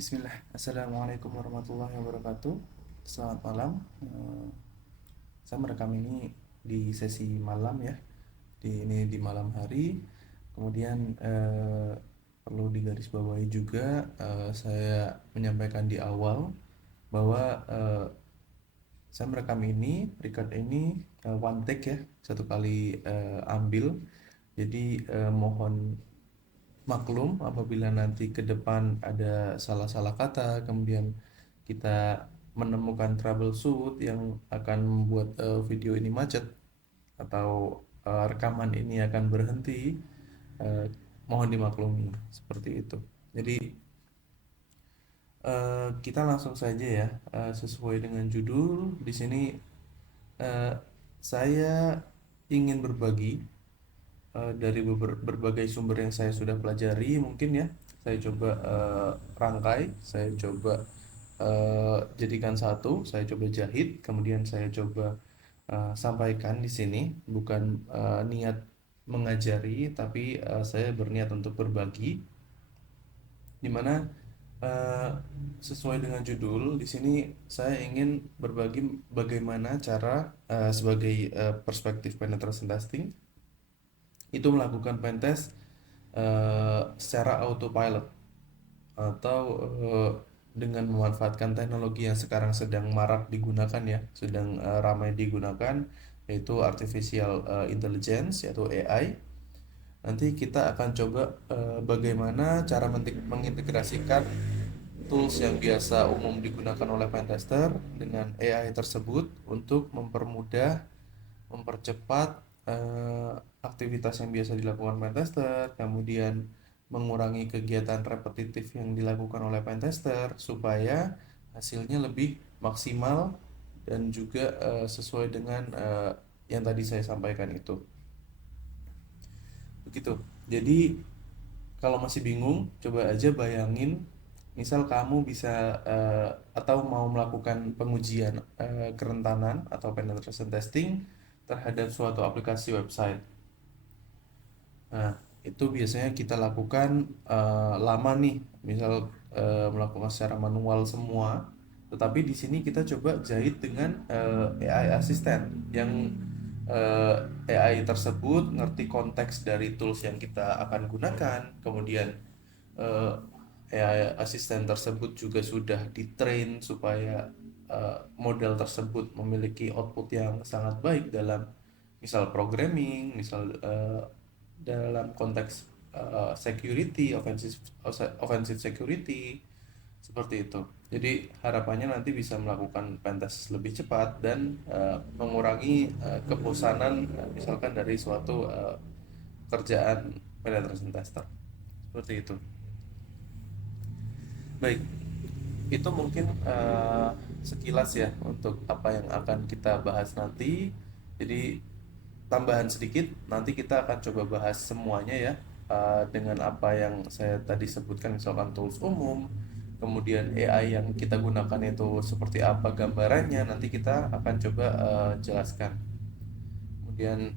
Bismillah, Assalamualaikum warahmatullahi wabarakatuh. Selamat malam. Saya merekam ini di sesi malam ya. Ini di malam hari. Kemudian perlu digarisbawahi juga, saya menyampaikan di awal bahwa saya merekam ini, record ini one take ya, satu kali ambil. Jadi mohon maklum apabila nanti ke depan ada salah-salah kata, kemudian kita menemukan troubleshoot yang akan membuat video ini macet atau rekaman ini akan berhenti, eh, mohon dimaklumi seperti itu. Jadi kita langsung saja ya, sesuai dengan judul di sini. Saya ingin berbagi dari berbagai sumber yang saya sudah pelajari, mungkin ya saya coba rangkai, saya coba jadikan satu, saya coba jahit, kemudian saya coba sampaikan di sini. Bukan niat mengajari, tapi saya berniat untuk berbagi, dimana eh, sesuai dengan judul di sini saya ingin berbagi bagaimana cara sebagai perspektif penetration testing itu melakukan pentest secara autopilot, atau dengan memanfaatkan teknologi yang sekarang sedang marak digunakan ya, sedang ramai digunakan, yaitu artificial intelligence, yaitu AI. Nanti kita akan coba bagaimana cara mengintegrasikan tools yang biasa umum digunakan oleh pentester dengan AI tersebut untuk mempermudah, mempercepat aktivitas yang biasa dilakukan pentester, kemudian mengurangi kegiatan repetitif yang dilakukan oleh pentester supaya hasilnya lebih maksimal dan juga sesuai dengan yang tadi saya sampaikan itu. Begitu. Jadi kalau masih bingung, coba aja bayangin, misal kamu bisa atau mau melakukan pengujian kerentanan atau penetration testing terhadap suatu aplikasi website. Nah, itu biasanya kita lakukan lama nih, misal melakukan secara manual semua. Tetapi di sini kita coba jahit dengan AI assistant yang AI tersebut ngerti konteks dari tools yang kita akan gunakan. Kemudian eh, AI assistant tersebut juga sudah ditrain supaya model tersebut memiliki output yang sangat baik dalam misal programming, misal dalam konteks security, offensive security, seperti itu. Jadi harapannya nanti bisa melakukan pentest lebih cepat dan mengurangi kebosanan misalkan dari suatu kerjaan penetration tester. Seperti itu. Baik, itu mungkin sekilas ya untuk apa yang akan kita bahas nanti. Jadi tambahan sedikit, nanti kita akan coba bahas semuanya ya, dengan apa yang saya tadi sebutkan, misalkan tools umum, kemudian AI yang kita gunakan itu seperti apa gambarannya, nanti kita akan coba jelaskan. Kemudian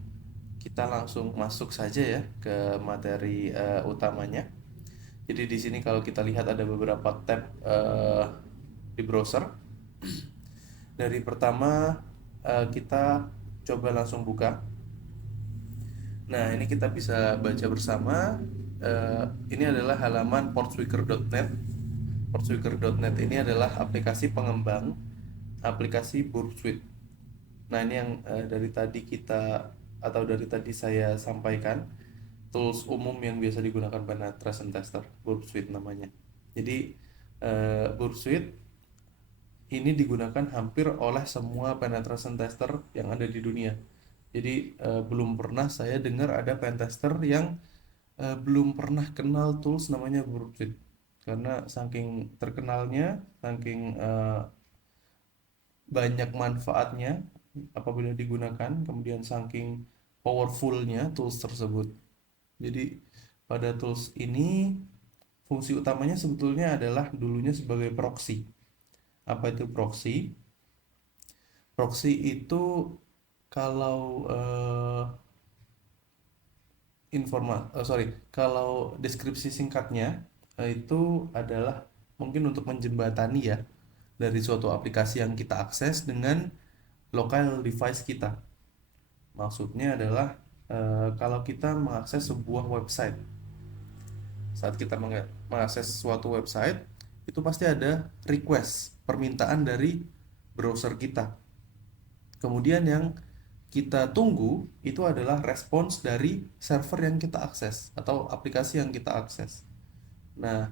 kita langsung masuk saja ya ke materi utamanya. Jadi di sini kalau kita lihat ada beberapa tab di browser. Dari pertama kita coba langsung buka. Nah, ini kita bisa baca bersama. Ini adalah halaman portsweaker.net. Portsweaker.net ini adalah aplikasi pengembang aplikasi Burp Suite. Nah, ini yang dari tadi kita atau dari tadi saya sampaikan, tools umum yang biasa digunakan penetration tester, Burp Suite namanya. Jadi Burp Suite ini digunakan hampir oleh semua penetration tester yang ada di dunia. Jadi belum pernah saya dengar ada pentester yang belum pernah kenal tools namanya Burpsuite, karena saking terkenalnya, saking banyak manfaatnya apabila digunakan, kemudian saking powerfulnya tools tersebut. Jadi pada tools ini fungsi utamanya sebetulnya adalah dulunya sebagai proxy. Apa itu proxy? Proxy itu kalau kalau deskripsi singkatnya itu adalah mungkin untuk menjembatani ya dari suatu aplikasi yang kita akses dengan local device kita. Maksudnya adalah kalau kita mengakses sebuah website, saat kita mengakses suatu website, itu pasti ada request, permintaan dari browser kita. Kemudian yang kita tunggu itu adalah respons dari server yang kita akses atau aplikasi yang kita akses. Nah,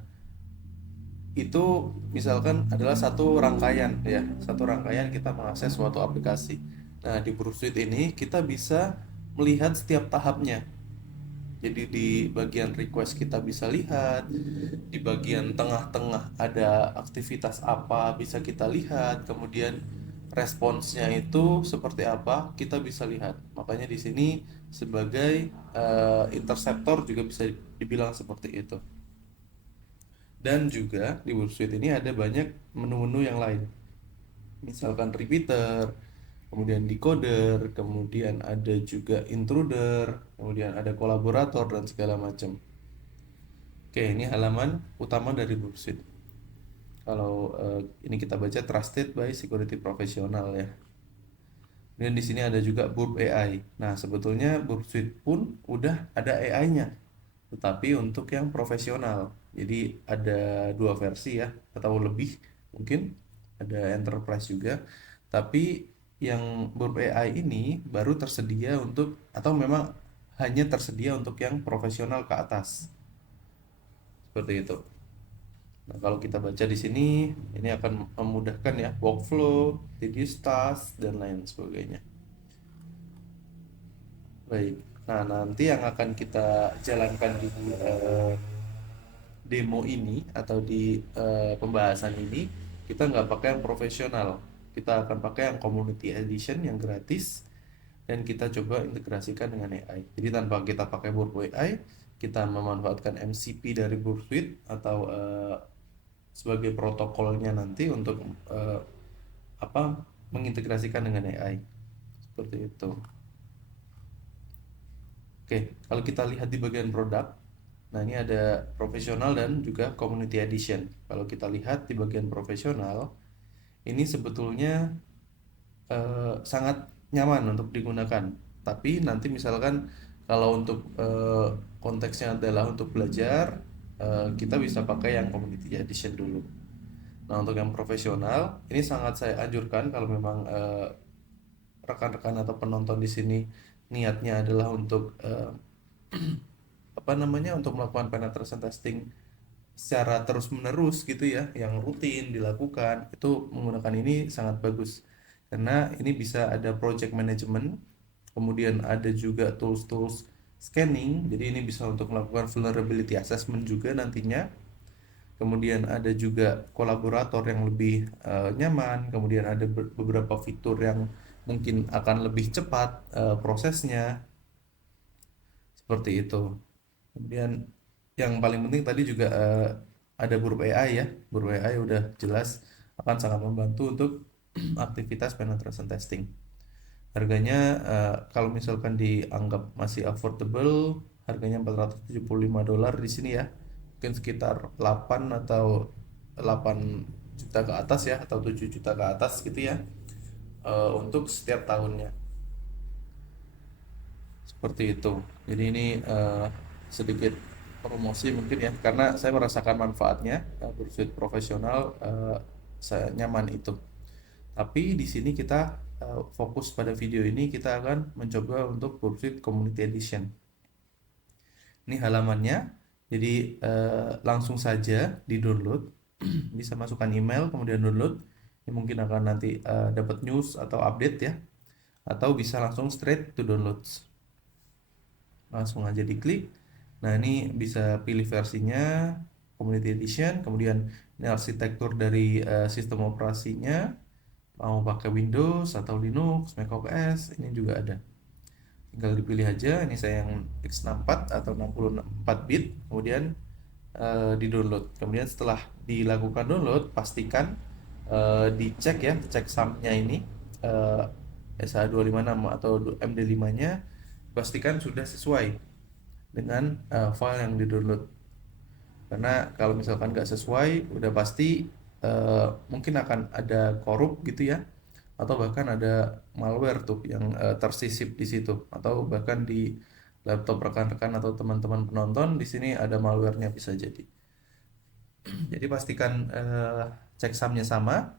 itu misalkan adalah satu rangkaian ya, satu rangkaian kita mengakses suatu aplikasi. Nah, di Browsuit ini kita bisa melihat setiap tahapnya. Jadi di bagian request kita bisa lihat, di bagian tengah-tengah ada aktivitas apa bisa kita lihat, kemudian responsnya itu seperti apa kita bisa lihat. Makanya di sini sebagai interceptor juga bisa dibilang seperti itu. Dan juga di Websuite ini ada banyak menu-menu yang lain. Misalkan repeater, kemudian decoder, kemudian ada juga intruder, kemudian ada kolaborator dan segala macam. Oke, ini halaman utama dari Websuite. Kalau ini kita baca trusted by security professional ya. Dan di sini ada juga Burp AI. Nah, sebetulnya Burp Suite pun udah ada AI-nya, tetapi untuk yang profesional. Jadi ada dua versi ya, atau lebih mungkin. Ada enterprise juga. Tapi yang Burp AI ini baru tersedia untuk, atau memang hanya tersedia untuk yang profesional ke atas. Seperti itu. Nah, kalau kita baca di sini, ini akan memudahkan ya workflow, tedious task, dan lain sebagainya. Baik. Nah, nanti yang akan kita jalankan di demo ini atau di pembahasan ini, kita nggak pakai yang profesional. Kita akan pakai yang community edition yang gratis dan kita coba integrasikan dengan AI. Jadi tanpa kita pakai Burp AI, kita memanfaatkan MCP dari Burp Suite atau sebagai protokolnya nanti untuk mengintegrasikan dengan AI. Seperti itu. Oke, kalau kita lihat di bagian produk, nah ini ada profesional dan juga community edition. Kalau kita lihat di bagian profesional, ini sebetulnya sangat nyaman untuk digunakan. Tapi nanti misalkan kalau untuk konteksnya adalah untuk belajar, kita bisa pakai yang community edition dulu. Nah, untuk yang profesional, ini sangat saya anjurkan kalau memang rekan-rekan atau penonton di sini niatnya adalah untuk untuk melakukan penetration testing secara terus-menerus gitu ya, yang rutin dilakukan, itu menggunakan ini sangat bagus karena ini bisa ada project management, kemudian ada juga tools-tools scanning, jadi ini bisa untuk melakukan vulnerability assessment juga nantinya. Kemudian ada juga kolaborator yang lebih nyaman, kemudian ada beberapa fitur yang mungkin akan lebih cepat prosesnya, seperti itu. Kemudian yang paling penting tadi juga ada Burp AI ya. Burp AI udah jelas akan sangat membantu untuk aktivitas penetration testing. Harganya kalau misalkan dianggap masih affordable, harganya $475 di sini ya. Mungkin sekitar 8 atau 8 juta ke atas ya, atau 7 juta ke atas gitu ya. Untuk setiap tahunnya. Seperti itu. Jadi ini sedikit promosi mungkin ya, karena saya merasakan manfaatnya. Bersuit profesional saya nyaman itu. Tapi di sini kita fokus pada video ini, kita akan mencoba untuk Bursuit Community Edition. Ini halamannya. Jadi langsung saja di-download. Bisa masukkan email kemudian download. Ini mungkin akan nanti dapat news atau update ya. Atau bisa langsung straight to downloads. Langsung aja diklik. Nah, ini bisa pilih versinya Community Edition, kemudian ini arsitektur dari sistem operasinya, mau pakai Windows atau Linux, macOS, ini juga ada. Tinggal dipilih aja, ini saya yang x64 atau 64 bit, kemudian di-download. Kemudian setelah dilakukan download, pastikan dicek ya, cek SAM-nya ini SH256 atau MD5-nya, pastikan sudah sesuai dengan file yang di-download. Karena kalau misalkan nggak sesuai, udah pasti mungkin akan ada korup gitu ya, atau bahkan ada malware tuh yang tersisip di situ, atau bahkan di laptop rekan-rekan atau teman-teman penonton di sini ada malwarenya bisa jadi. Jadi pastikan checksumnya sama,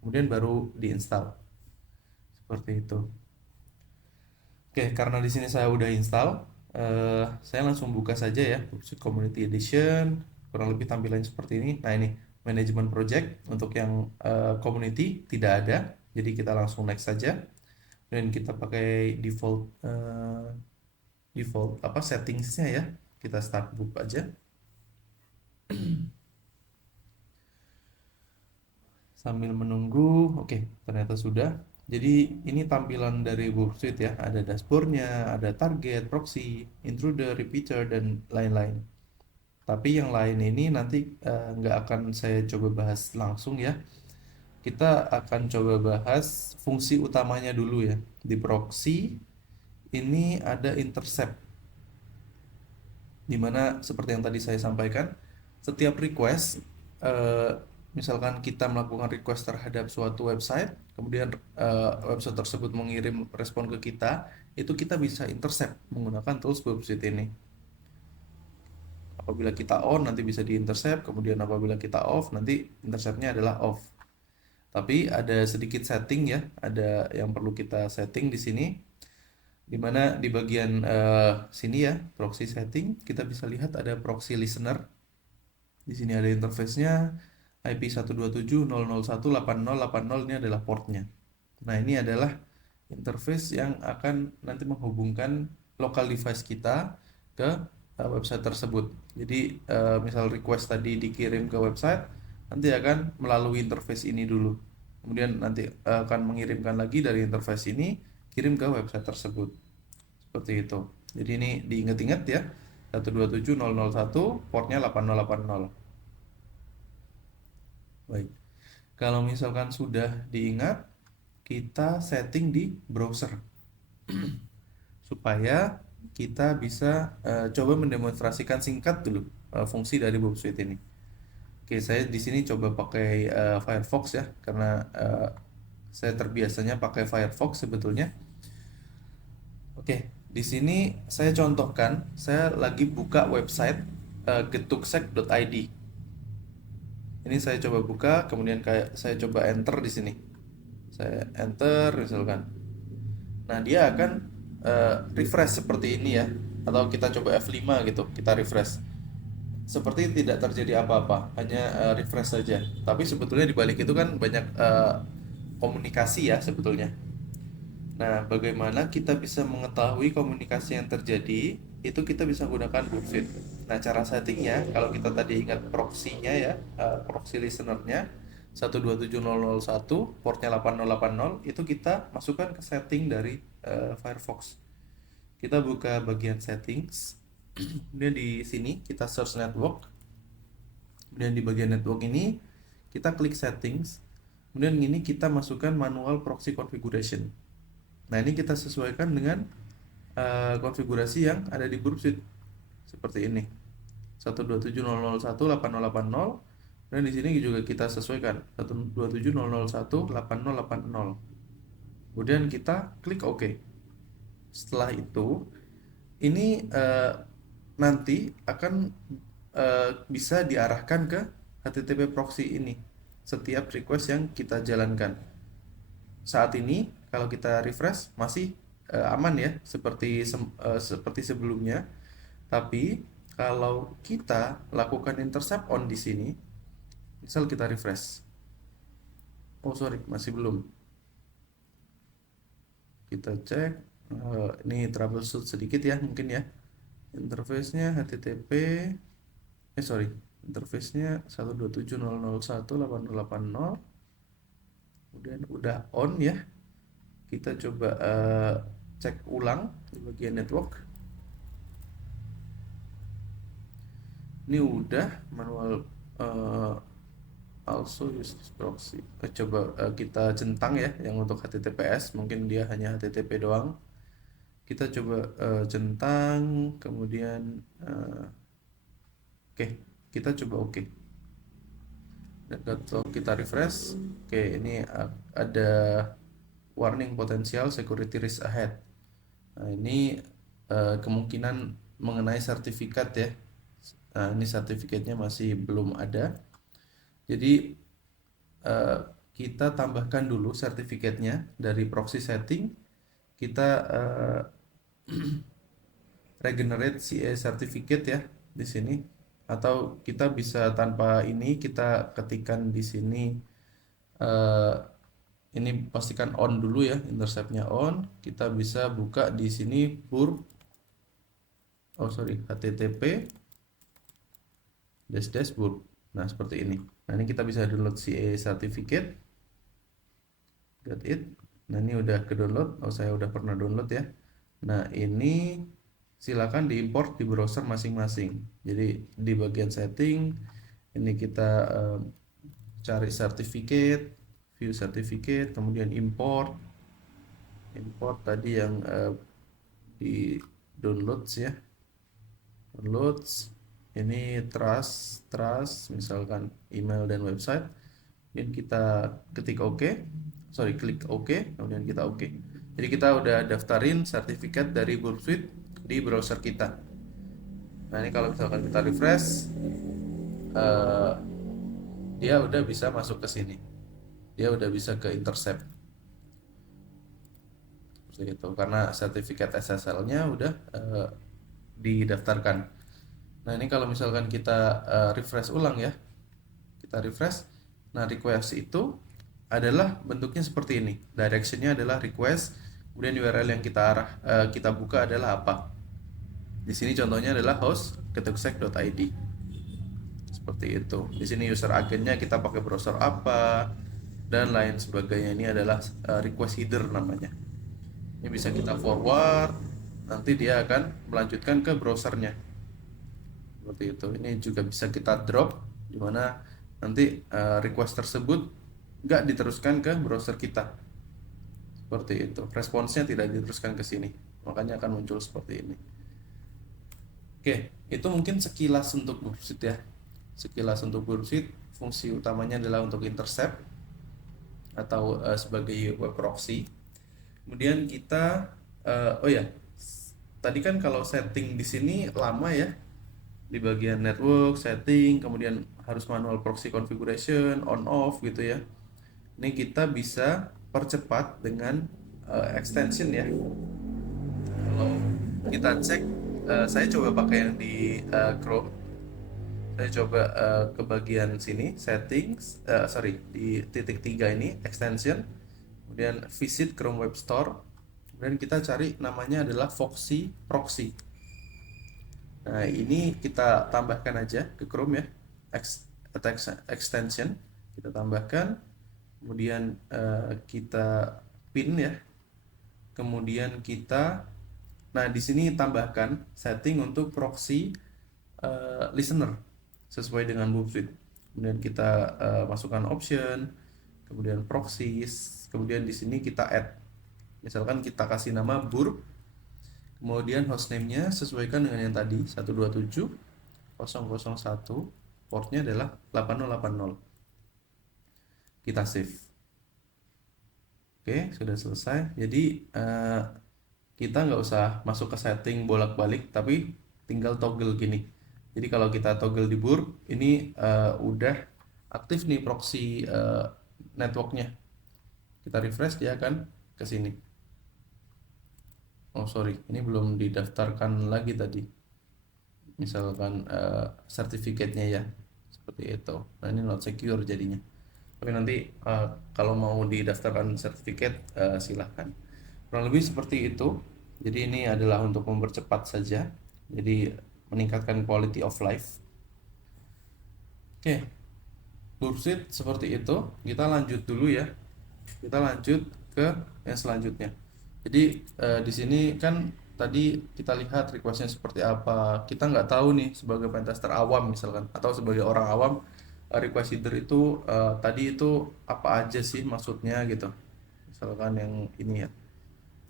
kemudian baru diinstal seperti itu. Oke, karena di sini saya udah install, saya langsung buka saja ya Website Community Edition, kurang lebih tampilannya seperti ini. Nah ini manajemen project untuk yang community tidak ada, jadi kita langsung next saja. Dan kita pakai default default apa settingsnya ya, kita start book aja. Sambil menunggu, oke, ternyata sudah. Jadi ini tampilan dari Websuite ya, ada dashboardnya, ada target, proxy, intruder, repeater, dan lain-lain. Tapi yang lain ini nanti nggak akan saya coba bahas langsung ya. Kita akan coba bahas fungsi utamanya dulu ya. Di proxy ini ada intercept, dimana seperti yang tadi saya sampaikan, setiap request, eh, misalkan kita melakukan request terhadap suatu website, kemudian website tersebut mengirim respon ke kita, itu kita bisa intercept menggunakan tools Websuite ini. Apabila kita on nanti bisa di intercept, kemudian apabila kita off nanti interceptnya adalah off. Tapi ada sedikit setting ya, ada yang perlu kita setting di sini, dimana di bagian sini ya, proxy setting, kita bisa lihat ada proxy listener. Di sini ada interface-nya, IP 127.001.80.80 ini adalah portnya. Nah ini adalah interface yang akan nanti menghubungkan local device kita ke website tersebut. Jadi misal request tadi dikirim ke website, nanti akan melalui interface ini dulu. Kemudian nanti akan mengirimkan lagi dari interface ini, kirim ke website tersebut. Seperti itu. Jadi ini diingat-ingat ya, 127.001 portnya 8080. Baik. Kalau misalkan sudah diingat, kita setting di browser supaya kita bisa coba mendemonstrasikan singkat dulu fungsi dari Websuite ini. Oke, saya di sini coba pakai Firefox ya, karena saya terbiasanya pakai Firefox sebetulnya. Oke, di sini saya contohkan, saya lagi buka website getuksek.id. Ini saya coba buka, kemudian kayak saya coba enter di sini. Saya enter misalkan. Nah, dia akan refresh seperti ini ya. Atau kita coba F5 gitu, kita refresh. Seperti tidak terjadi apa-apa, hanya refresh saja. Tapi sebetulnya di balik itu kan banyak komunikasi ya sebetulnya. Nah, bagaimana kita bisa mengetahui komunikasi yang terjadi? Itu kita bisa gunakan Websuite. Nah, cara settingnya, kalau kita tadi ingat proxy-nya ya, proxy listener-nya 127.001, portnya 8080, itu kita masukkan ke setting dari Firefox. Kita buka bagian settings, kemudian di sini kita search network, kemudian di bagian network ini kita klik settings, kemudian ini kita masukkan manual proxy configuration. Nah, ini kita sesuaikan dengan konfigurasi yang ada di Websuite seperti ini. 127.001.8080, dan di sini juga kita sesuaikan 127.001.8080. Kemudian kita klik OK. Setelah itu ini nanti akan bisa diarahkan ke HTTP proxy ini setiap request yang kita jalankan. Saat ini kalau kita refresh masih aman ya, seperti sebelumnya. Tapi kalau kita lakukan intercept on di sini, misal kita refresh, oh sorry masih belum, kita cek, ini troubleshoot sedikit ya mungkin ya, interface-nya HTTP, sorry, interface-nya 127.001.8080, kemudian udah on ya. Kita coba cek ulang di bagian network. Ini udah manual also use this proxy. Coba kita centang ya yang untuk HTTPS, mungkin dia hanya HTTP doang. Kita coba centang, kemudian oke. kita coba oke. Dan kalau kita refresh, oke, ini ada warning potensial security risk ahead. Nah, ini kemungkinan mengenai sertifikat ya. Nah, ini sertifikatnya masih belum ada. Jadi kita tambahkan dulu sertifikatnya dari proxy setting. Kita regenerate CA certificate ya di sini, atau kita bisa tanpa ini kita ketikkan di sini, ini pastikan on dulu ya, interceptnya on. Kita bisa buka di sini http burp. Nah, seperti ini. Nah, ini kita bisa download CA certificate. Got it. Nah, ini udah ke download. Saya udah pernah download ya. Nah, ini silakan diimport di browser masing-masing. Jadi di bagian setting ini kita cari certificate, view certificate, kemudian import tadi yang di downloads ya, downloads. Ini trust misalkan email dan website. Kemudian kita klik OK, kemudian kita OK. Jadi kita udah daftarin sertifikat dari Burp Suite di browser kita. Nah, ini kalau misalkan kita refresh, dia udah bisa masuk ke sini. Dia udah bisa ke intercept. Seperti itu, karena sertifikat SSL-nya udah didaftarkan. Nah, ini kalau misalkan kita refresh ulang ya. Kita refresh. Nah, request itu adalah bentuknya seperti ini. Direction-nya adalah request, kemudian URL yang kita buka adalah apa. Di sini contohnya adalah host ketuksek.id. Seperti itu. Di sini user agennya kita pakai browser apa dan lain sebagainya. Ini adalah request header namanya. Ini bisa kita forward, nanti dia akan melanjutkan ke browsernya. Seperti itu. Ini juga bisa kita drop, dimana nanti request tersebut nggak diteruskan ke browser kita. Seperti itu. Responsnya tidak diteruskan ke sini, makanya akan muncul seperti ini. Oke, itu mungkin sekilas untuk Burp Suite ya. Sekilas untuk Burp Suite, fungsi utamanya adalah untuk intercept atau sebagai web proxy. Kemudian kita tadi kan kalau setting di sini lama ya, di bagian network setting, kemudian harus manual proxy configuration on off gitu ya. Ini kita bisa percepat dengan extension ya. Kalau kita cek, saya coba pakai yang di Chrome. Saya coba ke bagian sini settings, di titik 3 ini extension, kemudian visit Chrome Web Store, kemudian kita cari namanya adalah Foxy Proxy. Nah, ini kita tambahkan aja ke Chrome ya, extension kita tambahkan, kemudian kita pin ya, kemudian kita, nah di sini tambahkan setting untuk proxy listener sesuai dengan Burp Suite. Kemudian kita masukkan option, kemudian proxies, kemudian di sini kita add. Misalkan kita kasih nama Burp, kemudian hostname-nya sesuaikan dengan yang tadi 127.0.1, portnya adalah 8080. Kita save. Oke, sudah selesai. Jadi kita nggak usah masuk ke setting bolak-balik, tapi tinggal toggle gini. Jadi kalau kita toggle di Burp, ini udah aktif nih proxy networknya. Kita refresh, dia akan ke sini. Oh sorry, ini belum didaftarkan lagi tadi. Misalkan sertifikatnya ya, seperti itu. Nah, ini not secure jadinya. Tapi nanti kalau mau didaftarkan sertifikat silahkan. Kurang lebih seperti itu. Jadi ini adalah untuk mempercepat saja. Jadi meningkatkan quality of life. Oke, Burp Suite seperti itu. Kita lanjut dulu ya. Kita lanjut ke yang selanjutnya. Jadi di sini kan tadi kita lihat requestnya seperti apa. Kita nggak tahu nih sebagai pentester awam misalkan, atau sebagai orang awam, request header itu tadi itu apa aja sih maksudnya gitu. Misalkan yang ini ya,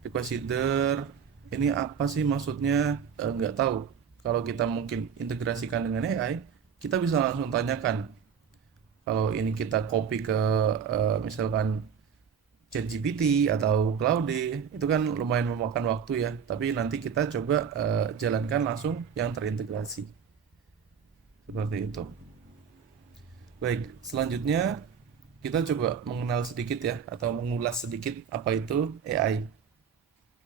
request header ini apa sih maksudnya, nggak tahu. Kalau kita mungkin integrasikan dengan AI, kita bisa langsung tanyakan. Kalau ini kita copy ke misalkan ChatGPT atau Claude, itu kan lumayan memakan waktu ya. Tapi nanti kita coba jalankan langsung yang terintegrasi. Seperti itu. Baik, selanjutnya kita coba mengenal sedikit ya, atau mengulas sedikit apa itu AI.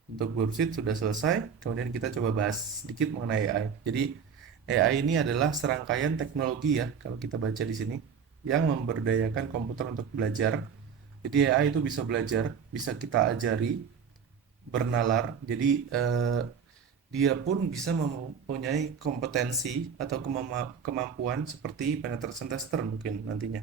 Untuk worksheet sudah selesai, kemudian kita coba bahas sedikit mengenai AI. Jadi AI ini adalah serangkaian teknologi ya, kalau kita baca di sini, yang memberdayakan komputer untuk belajar. Jadi AI itu bisa belajar, bisa kita ajari, bernalar. Jadi dia pun bisa mempunyai kompetensi atau kemampuan seperti penetration tester mungkin nantinya,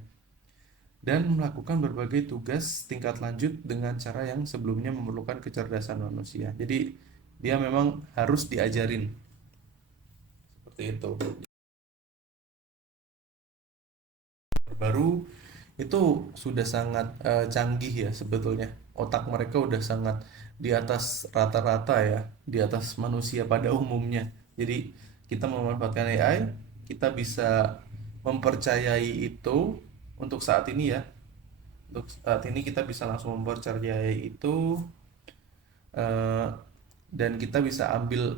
dan melakukan berbagai tugas tingkat lanjut dengan cara yang sebelumnya memerlukan kecerdasan manusia. Jadi dia memang harus diajarin seperti itu. Baru itu sudah sangat canggih ya sebetulnya. Otak mereka udah sangat di atas rata-rata ya, di atas manusia pada umumnya. Jadi kita memanfaatkan AI, kita bisa mempercayai itu untuk saat ini ya. Untuk saat ini kita bisa langsung mempercayai itu, eh, dan kita bisa ambil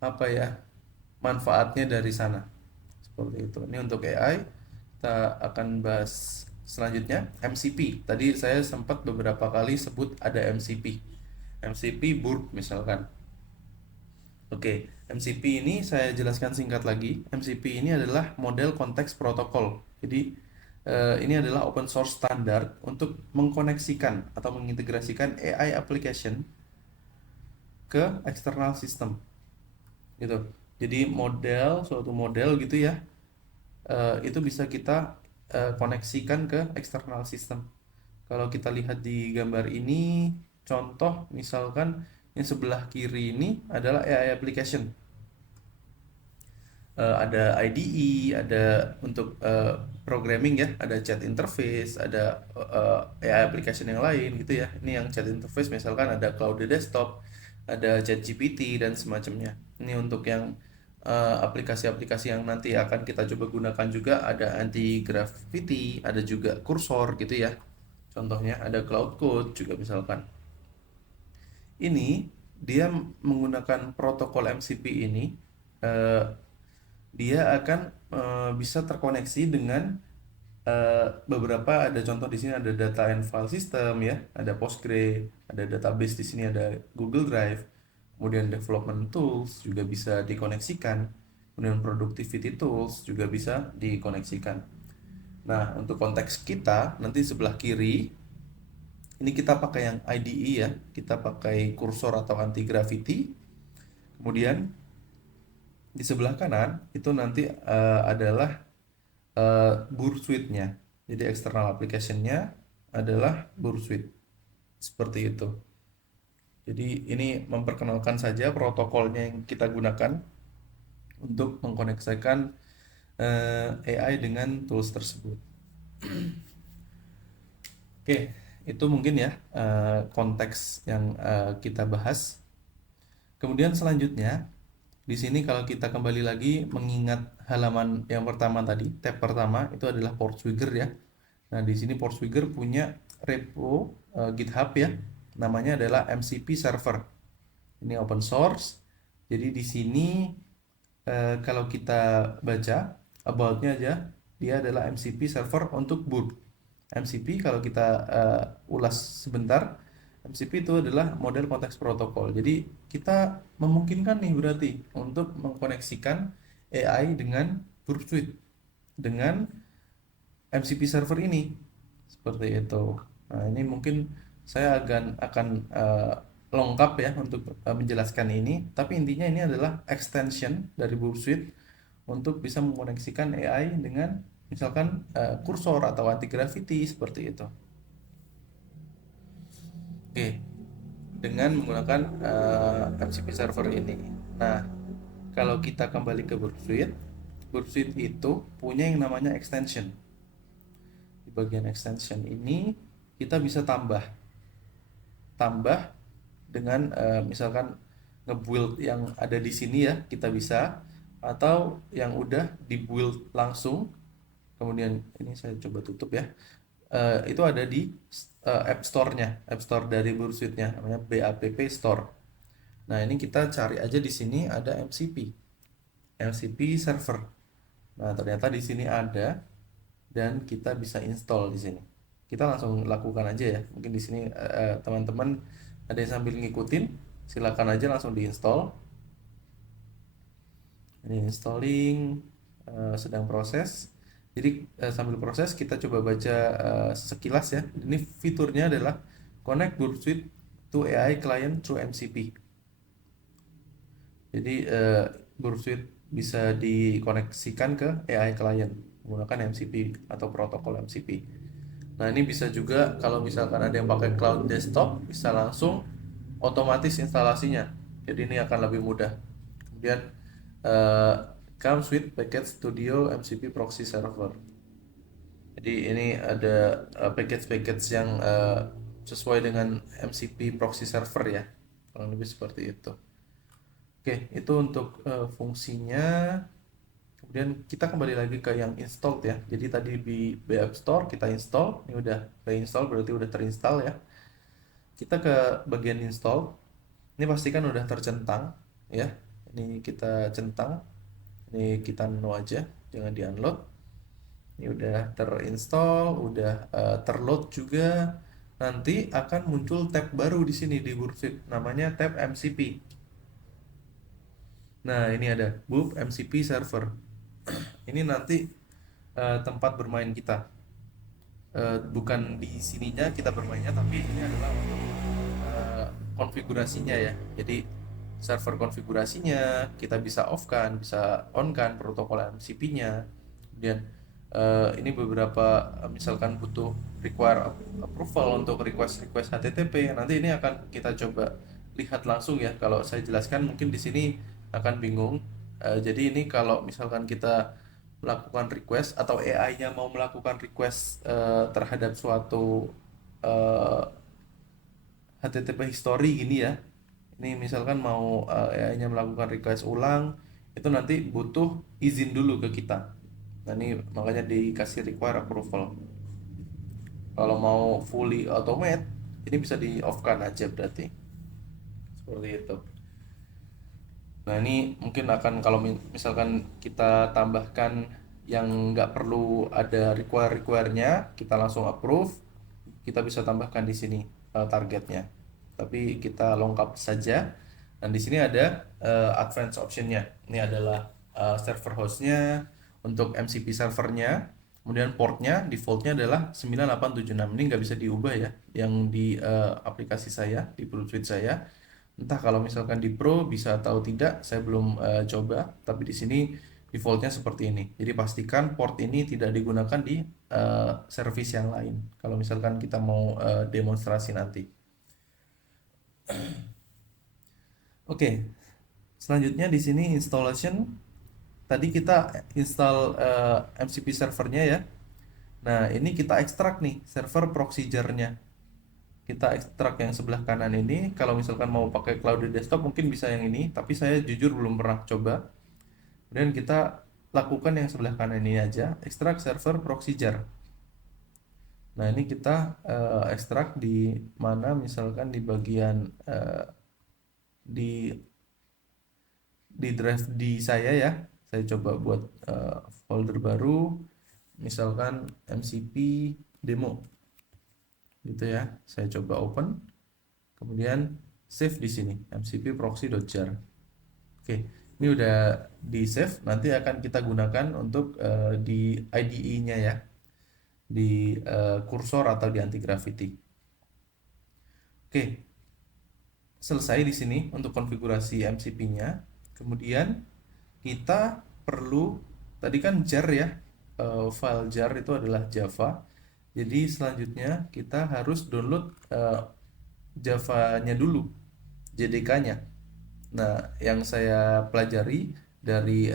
apa ya, manfaatnya dari sana. Seperti itu. Ini untuk AI. Kita akan bahas selanjutnya MCP. Tadi saya sempat beberapa kali sebut ada MCP. MCP burp misalkan. Oke, MCP ini saya jelaskan singkat lagi. MCP ini adalah model konteks protokol. Jadi ini adalah open source standar untuk mengkoneksikan atau mengintegrasikan AI application ke external system gitu. Jadi suatu model gitu ya, itu bisa kita koneksikan ke external system. Kalau kita lihat di gambar ini, contoh misalkan yang sebelah kiri ini adalah AI application. Ada IDE, ada untuk programming ya, ada chat interface, ada AI application yang lain gitu ya. Ini yang chat interface misalkan ada Cloud Desktop, ada ChatGPT dan semacamnya. Ini untuk yang aplikasi-aplikasi yang nanti akan kita coba gunakan juga, ada anti gravity, ada juga kursor gitu ya. Contohnya ada Cloud Code juga misalkan. Ini dia menggunakan protokol MCP ini, eh, dia akan bisa terkoneksi dengan beberapa, ada contoh di sini ada data and file system ya, ada Postgre, ada database di sini, ada Google Drive, kemudian development tools juga bisa dikoneksikan, kemudian productivity tools juga bisa dikoneksikan. Nah, untuk konteks kita nanti sebelah kiri ini kita pakai yang IDE ya, kita pakai kursor atau anti gravity. Kemudian di sebelah kanan itu nanti adalah Burp-Suite-nya. Jadi external application-nya adalah Burp-Suite. Seperti itu. Jadi ini memperkenalkan saja protokolnya yang kita gunakan untuk mengkoneksikan AI dengan tools tersebut. Oke, itu mungkin ya konteks yang kita bahas. Kemudian selanjutnya di sini kalau kita kembali lagi mengingat halaman yang pertama tadi, tab pertama itu adalah Portswigger ya. Nah, di sini Portswigger punya repo GitHub ya. Namanya adalah MCP server. Ini open source. Jadi di sini kalau kita baca about-nya aja, dia adalah MCP server untuk boot. MCP kalau kita ulas sebentar, MCP itu adalah model konteks protokol. Jadi kita memungkinkan nih berarti untuk mengkoneksikan AI dengan Burp Suite dengan MCP server ini. Seperti itu. Nah, ini mungkin saya akan lengkap ya untuk menjelaskan ini, tapi intinya ini adalah extension dari Burp Suite untuk bisa mengkoneksikan AI dengan misalkan kursor atau anti gravity seperti itu. Oke, dengan menggunakan MCP server ini. Nah, kalau kita kembali ke Burp Suite itu punya yang namanya extension. Di bagian extension ini kita bisa tambah dengan misalkan nge-build yang ada di sini ya, kita bisa, atau yang udah di-build langsung. Kemudian ini saya coba tutup ya. Itu ada di App Store-nya, App Store dari Bursuite-nya, namanya BAPP Store. Nah, ini kita cari aja di sini ada MCP server. Nah, ternyata di sini ada dan kita bisa install di sini. Kita langsung lakukan aja ya. Mungkin di sini teman-teman ada yang sambil ngikutin, silakan aja langsung diinstal. Ini installing sedang proses. Jadi sambil proses kita coba baca sekilas ya. Ini fiturnya adalah connect Bursuite to AI client through MCP. Jadi Bursuite bisa dikoneksikan ke AI client menggunakan MCP atau protokol MCP. Nah, ini bisa juga kalau misalkan ada yang pakai cloud desktop bisa langsung otomatis instalasinya. Jadi ini akan lebih mudah. Kemudian comes with package Studio MCP Proxy Server. Jadi ini ada package-package yang sesuai dengan MCP Proxy Server ya. Kurang lebih seperti itu. Oke, itu untuk fungsinya. Kemudian kita kembali lagi ke yang installed ya. Jadi tadi di App Store kita install, ini udah pre-install berarti udah terinstall ya. Kita ke bagian install. Ini pastikan udah tercentang ya. Ini kita centang. Ini kita no aja, jangan di-unload. Ini udah terinstall, udah terload juga. Nanti akan muncul tab baru di sini di Bursuite, namanya tab MCP. Nah, ini ada Boop MCP Server. Ini nanti tempat bermain kita. Bukan di sininya kita bermainnya, tapi ini adalah untuk konfigurasinya ya. Jadi server konfigurasinya kita bisa off kan, bisa on kan protokol MCP-nya. Kemudian ini beberapa misalkan butuh require approval untuk request HTTP. Nanti ini akan kita coba lihat langsung ya. Kalau saya jelaskan mungkin di sini akan bingung. Jadi ini kalau misalkan kita melakukan request atau AI-nya mau melakukan request terhadap suatu HTTP history gini ya. Ini misalkan mau AI-nya melakukan request ulang, itu nanti butuh izin dulu ke kita. Nah, ini makanya dikasih require approval. Kalau mau fully automate, ini bisa di off-kan aja berarti. Seperti itu. Nah, ini mungkin akan kalau misalkan kita tambahkan yang nggak perlu ada require-nya, kita langsung approve, kita bisa tambahkan di sini targetnya. Tapi kita lengkap saja. Dan di sini ada advanced optionnya. Ini adalah server hostnya, untuk MCP servernya, kemudian portnya defaultnya adalah 9876. Ini nggak bisa diubah ya, yang di aplikasi saya, di Bursuite saya. Entah kalau misalkan di Pro bisa atau tidak, saya belum coba. Tapi di sini defaultnya seperti ini. Jadi pastikan port ini tidak digunakan di service yang lain. Kalau misalkan kita mau demonstrasi nanti. Oke, selanjutnya di sini installation. Tadi kita install MCP servernya ya. Nah, ini kita ekstrak nih server proxyger-nya. Kita ekstrak yang sebelah kanan ini. Kalau misalkan mau pakai cloud di desktop mungkin bisa yang ini, tapi saya jujur belum pernah coba. Kemudian kita lakukan yang sebelah kanan ini aja, ekstrak server proxyger. Nah, ini kita ekstrak di mana, misalkan di bagian di drive di saya ya. Saya coba buat folder baru, misalkan MCP demo gitu ya. Saya coba open, kemudian save di sini mcp proxy.jar. Oke, ini udah di save. Nanti akan kita gunakan untuk di IDE-nya ya, di kursor atau di anti gravity. Oke, selesai di sini untuk konfigurasi MCP-nya. Kemudian kita perlu, tadi kan jar ya, file jar itu adalah Java. Jadi selanjutnya kita harus download Java-nya dulu, JDK-nya. Nah, yang saya pelajari dari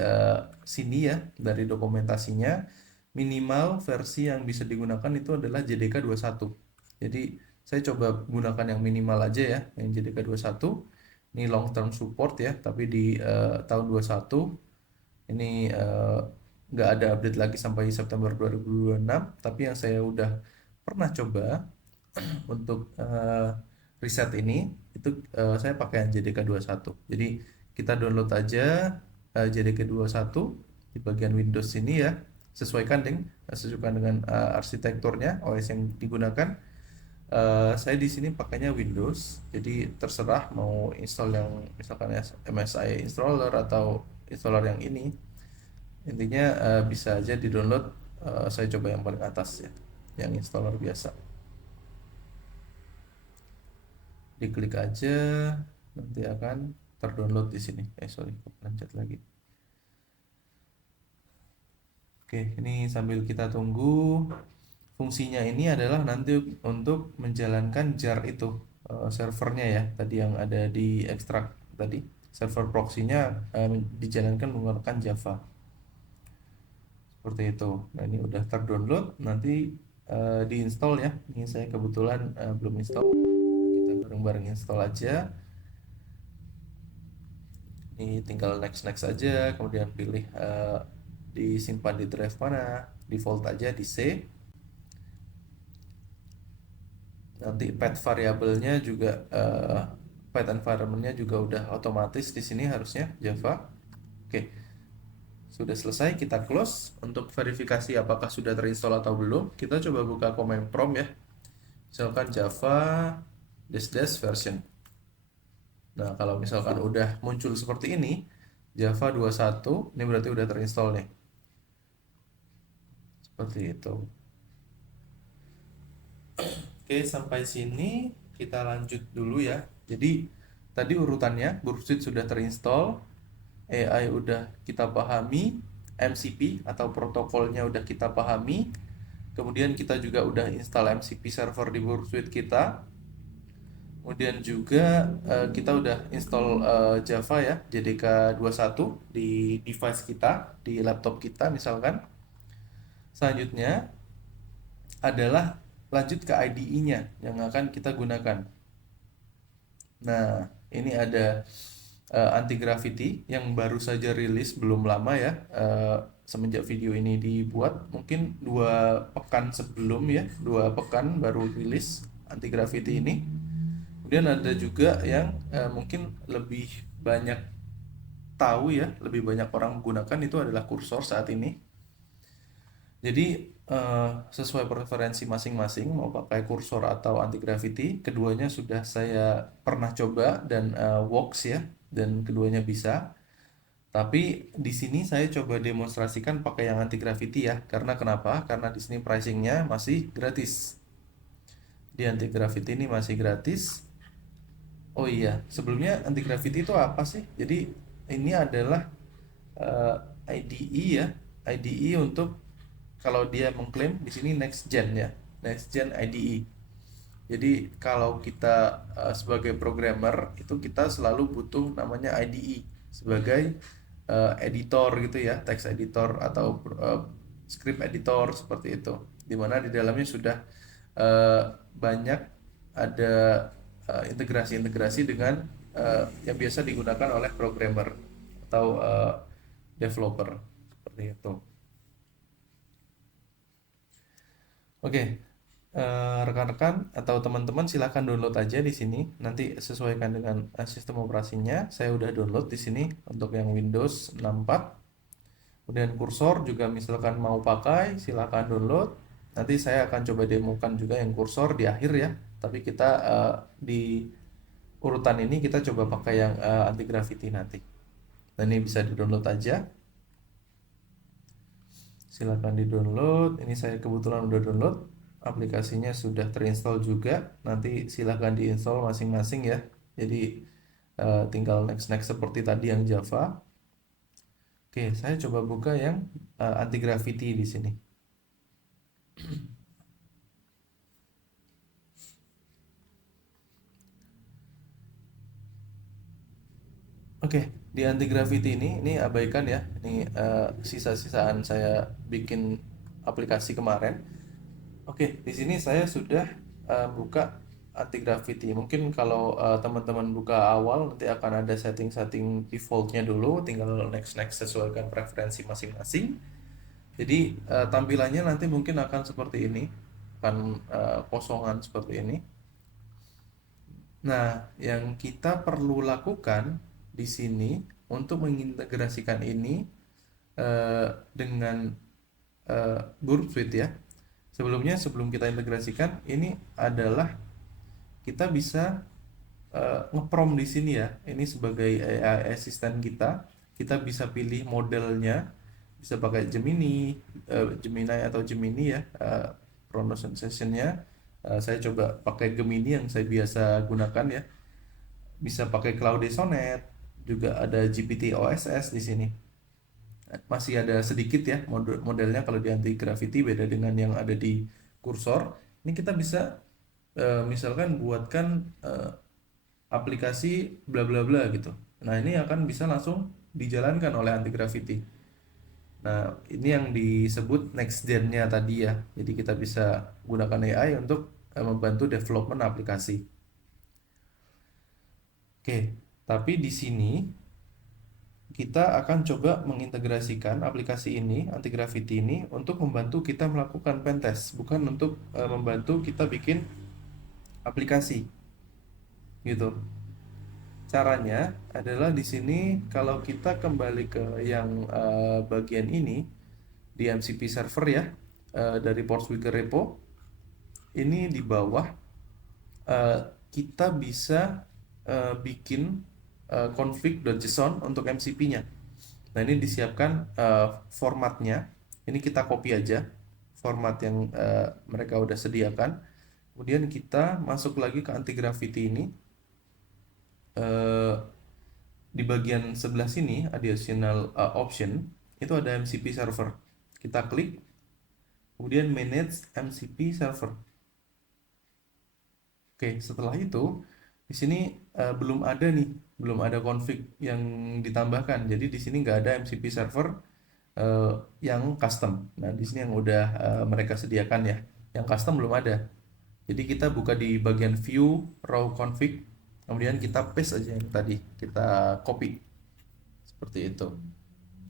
sini ya, dari dokumentasinya, minimal versi yang bisa digunakan itu adalah JDK 21. Jadi saya coba gunakan yang minimal aja ya, yang JDK 21. Ini long term support ya, tapi di tahun 21. Ini nggak ada update lagi sampai September 2026, tapi yang saya udah pernah coba untuk riset ini itu saya pakai yang JDK 21. Jadi kita download aja JDK 21 di bagian Windows ini ya. Sesuaikan dengan arsitekturnya OS yang digunakan. Saya di sini pakainya Windows, jadi terserah mau install yang misalkan MSI installer atau installer yang ini. Intinya bisa aja di download. Saya coba yang paling atas ya, yang installer biasa. Diklik aja, nanti akan terdownload di sini. Sorry, lanjut lagi. Oke, ini sambil kita tunggu. Fungsinya ini adalah nanti untuk menjalankan jar itu, servernya ya, tadi yang ada di ekstrak tadi. Server proxy-nya dijalankan menggunakan Java. Seperti itu. Nah, ini udah terdownload, nanti diinstall ya. Ini saya kebetulan belum install. Kita bareng-bareng install aja. Ini tinggal next aja, kemudian pilih disimpan di drive mana, default aja di C. Nanti path variabelnya juga path environmentnya juga udah otomatis di sini harusnya Java. Oke, sudah selesai, kita close. Untuk verifikasi apakah sudah terinstall atau belum, kita coba buka command prompt ya. Misalkan Java dash version. Nah, kalau misalkan udah muncul seperti ini, Java 21, ini berarti udah terinstall nih. Seperti itu. Oke, sampai sini kita lanjut dulu ya. Jadi, tadi urutannya, Burpsuite sudah terinstall, AI udah kita pahami, MCP atau protokolnya udah kita pahami, kemudian kita juga udah install MCP server di Burpsuite kita. Kemudian juga kita udah install Java ya, JDK 21 di device kita, di laptop kita misalkan. Selanjutnya adalah lanjut ke IDE-nya yang akan kita gunakan. Nah, ini ada anti-gravity yang baru saja rilis belum lama ya, semenjak video ini dibuat, mungkin 2 pekan sebelum ya, 2 pekan baru rilis anti-gravity ini. Kemudian ada juga yang mungkin lebih banyak tahu ya, lebih banyak orang menggunakan, itu adalah kursor saat ini. Jadi sesuai preferensi masing-masing mau pakai kursor atau anti gravity, keduanya sudah saya pernah coba dan works ya, dan keduanya bisa. Tapi di sini saya coba demonstrasikan pakai yang anti gravity ya. Karena kenapa? Karena di sini pricingnya masih gratis. Di anti gravity ini masih gratis. Oh iya, sebelumnya anti gravity itu apa sih? Jadi ini adalah IDE ya, IDE untuk kalau dia mengklaim di sini next gen ya, next gen IDE. Jadi kalau kita sebagai programmer itu kita selalu butuh namanya IDE sebagai editor gitu ya, text editor atau script editor seperti itu. Dimana di dalamnya sudah banyak ada integrasi-integrasi dengan yang biasa digunakan oleh programmer atau developer seperti itu. Oke, rekan-rekan atau teman-teman silahkan download aja di sini. Nanti sesuaikan dengan sistem operasinya. Saya udah download di sini untuk yang Windows 64. Kemudian kursor juga misalkan mau pakai, silahkan download. Nanti saya akan coba demokan juga yang kursor di akhir ya. Tapi kita di urutan ini kita coba pakai yang anti gravity nanti. Dan ini bisa di-download aja. Silahkan di-download. Ini saya kebetulan udah download. Aplikasinya sudah terinstall juga. Nanti silahkan di-install masing-masing ya. Jadi tinggal next seperti tadi yang Java. Oke, saya coba buka yang anti gravity di sini. Oke, di anti gravity ini abaikan ya. Ini sisa-sisaan saya bikin aplikasi kemarin. Oke, di sini saya sudah buka anti gravity. Mungkin kalau teman-teman buka awal nanti akan ada setting-setting defaultnya dulu, tinggal next next sesuaikan preferensi masing-masing. Jadi tampilannya nanti mungkin akan seperti ini, akan kosongan seperti ini. Nah, yang kita perlu lakukan di sini untuk mengintegrasikan ini dengan Burp Suite ya. Sebelumnya, sebelum kita integrasikan, ini adalah kita bisa ngeprompt di sini ya. Ini sebagai AI assistant kita. Kita bisa pilih modelnya, bisa pakai Gemini, Gemini atau Gemini ya, pronunciation-nya. Saya coba pakai Gemini yang saya biasa gunakan ya. Bisa pakai Claude Sonnet, juga ada GPT OSS di sini. Masih ada sedikit ya modelnya kalau di anti gravity, beda dengan yang ada di kursor. Ini kita bisa misalkan buatkan aplikasi bla bla bla gitu. Nah, ini akan bisa langsung dijalankan oleh anti gravity. Nah, ini yang disebut next gen-nya tadi ya. Jadi kita bisa gunakan AI untuk membantu development aplikasi. Oke, tapi di sini kita akan coba mengintegrasikan aplikasi ini, anti gravity ini, untuk membantu kita melakukan pentest, bukan untuk membantu kita bikin aplikasi, gitu. Caranya adalah di sini kalau kita kembali ke yang bagian ini di MCP server ya, dari Portswigger repo, ini di bawah kita bisa bikin config.json untuk MCP-nya. Nah, ini disiapkan formatnya. Ini kita copy aja format yang mereka udah sediakan. Kemudian kita masuk lagi ke anti gravity ini. Di bagian sebelah sini additional option itu ada MCP server. Kita klik, kemudian manage MCP server. Oke, setelah itu di sini belum ada config yang ditambahkan. Jadi di sini nggak ada MCP server yang custom. Nah, di sini yang udah mereka sediakan ya. Yang custom belum ada. Jadi kita buka di bagian view raw config, kemudian kita paste aja yang tadi, kita copy. Seperti itu.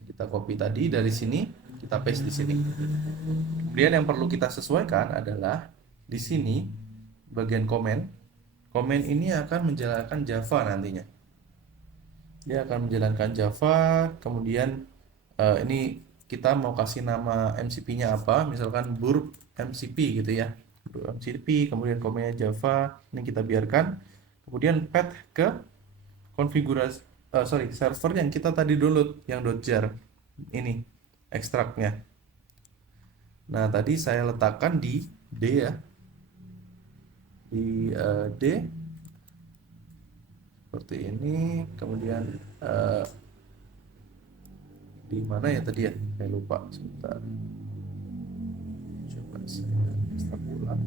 Kita copy tadi dari sini, kita paste di sini. Kemudian yang perlu kita sesuaikan adalah di sini bagian komen. Komen ini akan menjalankan Java nantinya. Dia akan menjalankan Java, kemudian ini kita mau kasih nama MCP-nya apa, misalkan burp MCP gitu ya. Burp MCP, kemudian komennya Java, ini kita biarkan. Kemudian path ke konfigurasi server yang kita tadi download yang .jar ini ekstraknya. Nah, tadi saya letakkan di D ya. Di D seperti ini, kemudian di mana ya tadi ya, saya lupa, sebentar, coba saya ekstrak ulang.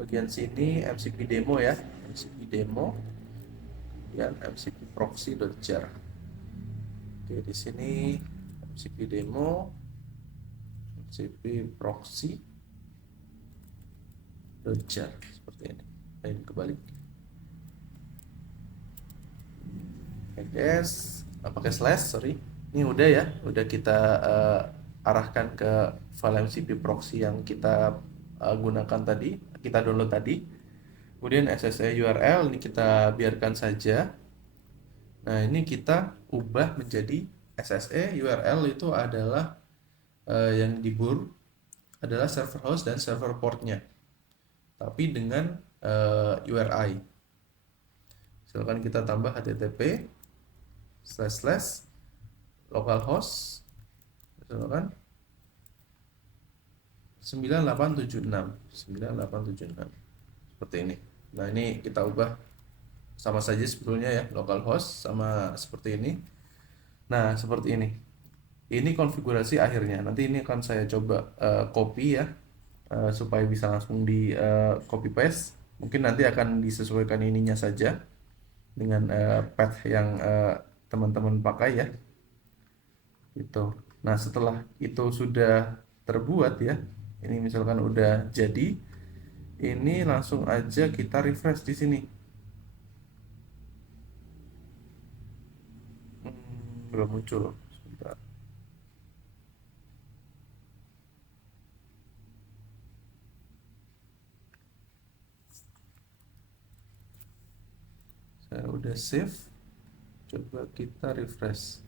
Bagian sini MCP demo ya, MCP demo, kemudian MCP proxy.jar. Oke, di sini MCP demo, MCP proxy .jar seperti ini. Ini kebalik. Guys, pakai slash, sorry. Ini udah ya, udah kita arahkan ke file MCP proxy yang kita gunakan tadi, kita download tadi. Kemudian SSE URL ini kita biarkan saja. Nah, ini kita ubah menjadi SSE URL itu adalah yang di BUR adalah server host dan server portnya, tapi dengan URI. Silakan kita tambah HTTP / localhost misalkan 9876 seperti ini. Nah, ini kita ubah sama saja sebetulnya ya, localhost sama seperti ini. Nah, seperti ini. Ini konfigurasi akhirnya. Nanti ini akan saya coba copy ya, supaya bisa langsung di copy paste. Mungkin nanti akan disesuaikan ininya saja dengan path yang teman-teman pakai ya, gitu. Nah, setelah itu sudah terbuat ya, ini misalkan udah jadi, ini langsung aja kita refresh di sini. Belum muncul. Sebentar. Saya udah save. Coba kita refresh.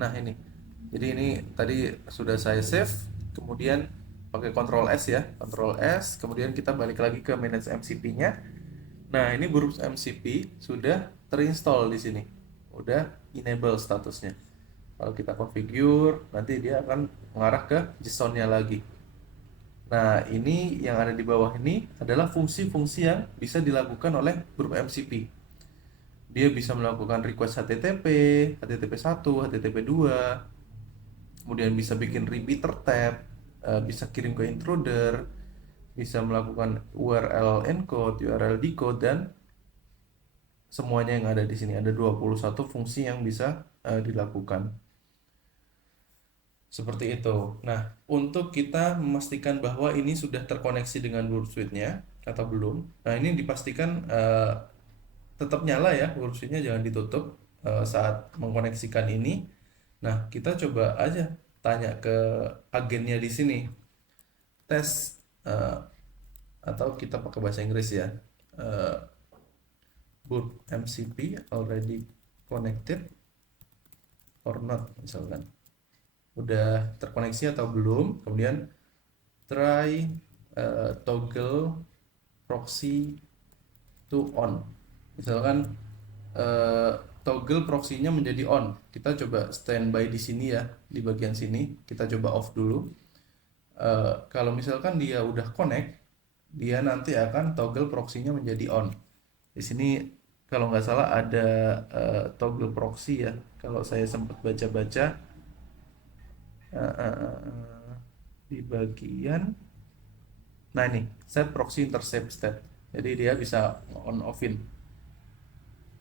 Nah, ini. Jadi ini tadi sudah saya save, kemudian pakai Ctrl S ya, Ctrl S, kemudian kita balik lagi ke manage MCP-nya. Nah, ini Groups MCP sudah terinstall di sini. Udah enable statusnya. Kalau kita configure, nanti dia akan mengarah ke JSON-nya lagi. Nah, ini yang ada di bawah ini adalah fungsi-fungsi yang bisa dilakukan oleh grup MCP. Dia bisa melakukan request HTTP, HTTP 1, HTTP 2, kemudian bisa bikin repeater tab, bisa kirim ke intruder, bisa melakukan URL encode, URL decode, dan semuanya yang ada di sini. Ada 21 fungsi yang bisa dilakukan. Seperti itu. Nah, untuk kita memastikan bahwa ini sudah terkoneksi dengan Wordsuite-nya atau belum. Nah, ini dipastikan tetap nyala ya, Wordsuite-nya jangan ditutup saat mengkoneksikan ini. Nah, kita coba aja tanya ke agennya di sini. Tes atau kita pakai bahasa Inggris ya. Boot MCP already connected or not misalkan. Udah terkoneksi atau belum, kemudian try toggle proxy to on, misalkan toggle proxy-nya menjadi on. Kita coba standby di sini ya, di bagian sini kita coba off dulu. Kalau misalkan dia udah connect, dia nanti akan toggle proxy-nya menjadi on. Di sini kalau nggak salah ada toggle proxy ya, kalau saya sempat baca-baca di bagian, nah ini set proxy intercept state, jadi dia bisa on offin.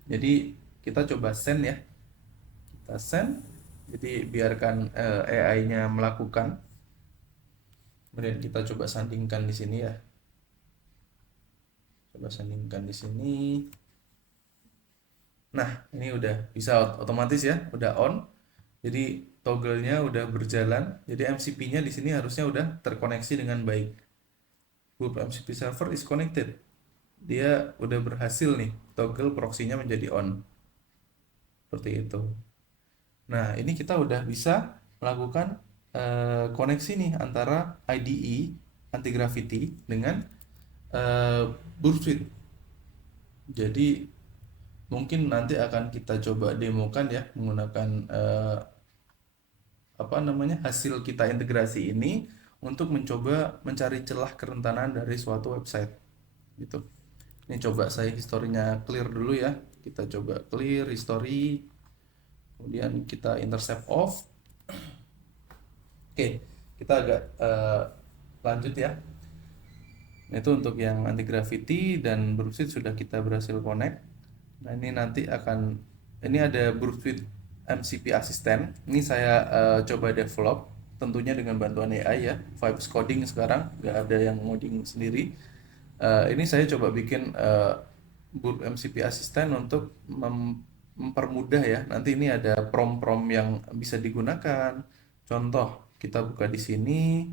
Jadi kita coba send ya, kita send, jadi biarkan AI-nya melakukan. Kemudian kita coba sandingkan di sini ya, coba sandingkan di sini. Nah, ini udah bisa otomatis ya, udah on. Jadi toggle-nya udah berjalan. Jadi MCP-nya di sini harusnya udah terkoneksi dengan baik. Group MCP server is connected. Dia udah berhasil nih, toggle proxy-nya menjadi on. Seperti itu. Nah, ini kita udah bisa melakukan koneksi nih antara IDE anti-gravity dengan Burp Suite. Jadi mungkin nanti akan kita coba demokan ya menggunakan hasil kita integrasi ini untuk mencoba mencari celah kerentanan dari suatu website gitu. Ini coba saya historinya clear dulu ya. Kita coba clear history, kemudian kita intercept off. Oke, kita agak lanjut ya. Nah, itu untuk yang anti gravity dan Burp Suite sudah kita berhasil connect. Nah, ini nanti ini ada Burp Suite MCP Assistant. Ini saya coba develop tentunya dengan bantuan AI ya. Vibes coding sekarang, nggak ada yang ngoding sendiri. Ini saya coba bikin Burp MCP Assistant untuk mempermudah ya. Nanti ini ada prompt-prompt yang bisa digunakan. Contoh, kita buka di sini,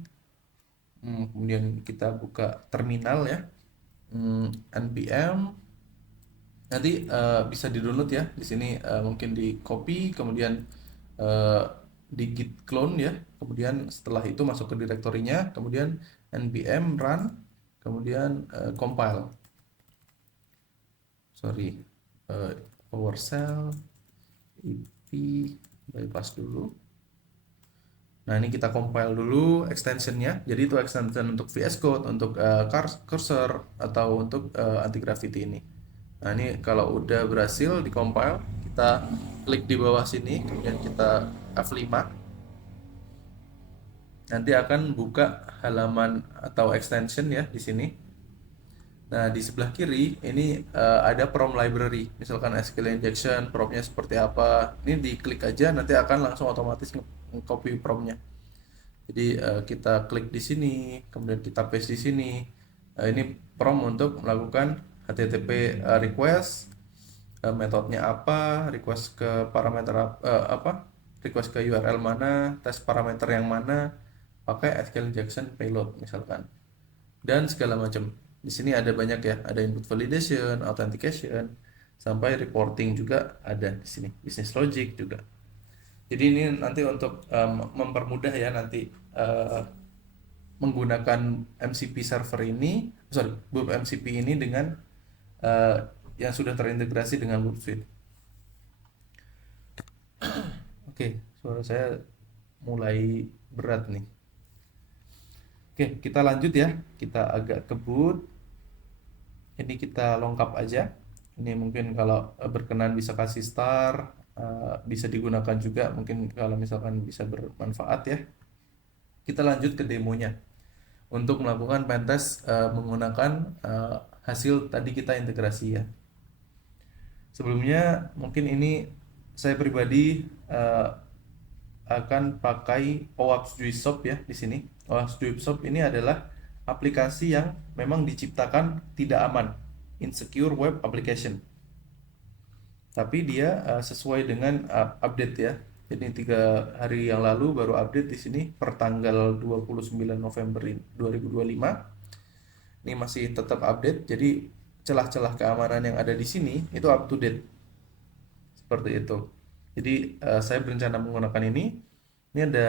kemudian kita buka terminal ya, npm. Nanti bisa di-download ya. Di sini mungkin di copy, kemudian di git clone ya. Kemudian setelah itu masuk ke direktorinya, kemudian npm run, kemudian compile. PowerShell ip bypass dulu. Nah, ini kita compile dulu extensionnya. Jadi itu extension untuk VS Code, untuk cursor, atau untuk anti-gravity ini. Nah, ini kalau udah berhasil di compile, kita klik di bawah sini, kemudian kita F5. Nanti akan buka halaman atau extension ya di sini. Nah, di sebelah kiri ini ada prom library, misalkan SQL injection, promnya seperti apa. Ini diklik aja, nanti akan langsung otomatis nge-copy promnya. Jadi kita klik di sini, kemudian kita paste di sini. Ini prom untuk melakukan HTTP request, metodenya apa, request ke parameter apa, request ke URL mana, tes parameter yang mana, pakai SQL injection payload misalkan, dan segala macam. Di sini ada banyak ya, ada input validation, authentication, sampai reporting juga ada di sini, business logic juga. Jadi ini nanti untuk mempermudah ya nanti menggunakan MCP server ini, sorry, Burp MCP ini dengan uh, yang sudah terintegrasi dengan Burp Suite. Oke, suara saya mulai berat nih. Oke, kita lanjut ya. Kita agak kebut. Ini kita lengkap aja. Ini mungkin kalau berkenan bisa kasih star, bisa digunakan juga mungkin kalau misalkan bisa bermanfaat ya. Kita lanjut ke demonya untuk melakukan pentest menggunakan hasil tadi kita integrasi ya. Sebelumnya mungkin ini saya pribadi akan pakai OWASP JuiceShop ya di sini. OWASP JuiceShop ini adalah aplikasi yang memang diciptakan tidak aman, insecure web application. Tapi dia sesuai dengan update ya. Jadi 3 hari yang lalu baru update di sini per tanggal 29 November 2025. Ini masih tetap update. Jadi celah-celah keamanan yang ada di sini itu up to date. Seperti itu. Jadi saya berencana menggunakan ini. Ini ada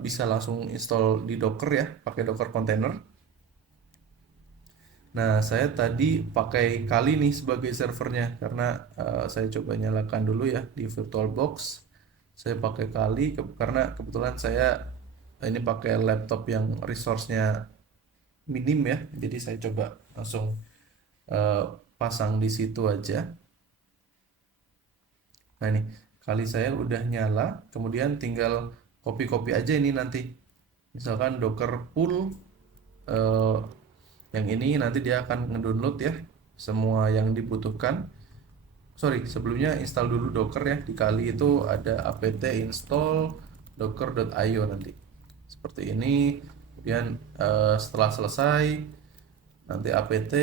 bisa langsung install di Docker ya, pakai Docker container. Nah, saya tadi pakai Kali nih sebagai servernya karena saya coba nyalakan dulu ya di VirtualBox. Saya pakai Kali karena kebetulan saya ini pakai laptop yang resource-nya minim ya. Jadi saya coba langsung pasang di situ aja. Nah, ini Kali saya udah nyala, kemudian tinggal copy-copy aja ini nanti. Misalkan Docker pull yang ini nanti dia akan ngedownload ya semua yang dibutuhkan. Sorry, sebelumnya install dulu Docker ya. Di Kali itu ada apt install docker.io nanti. Seperti ini. Kemudian setelah selesai nanti apt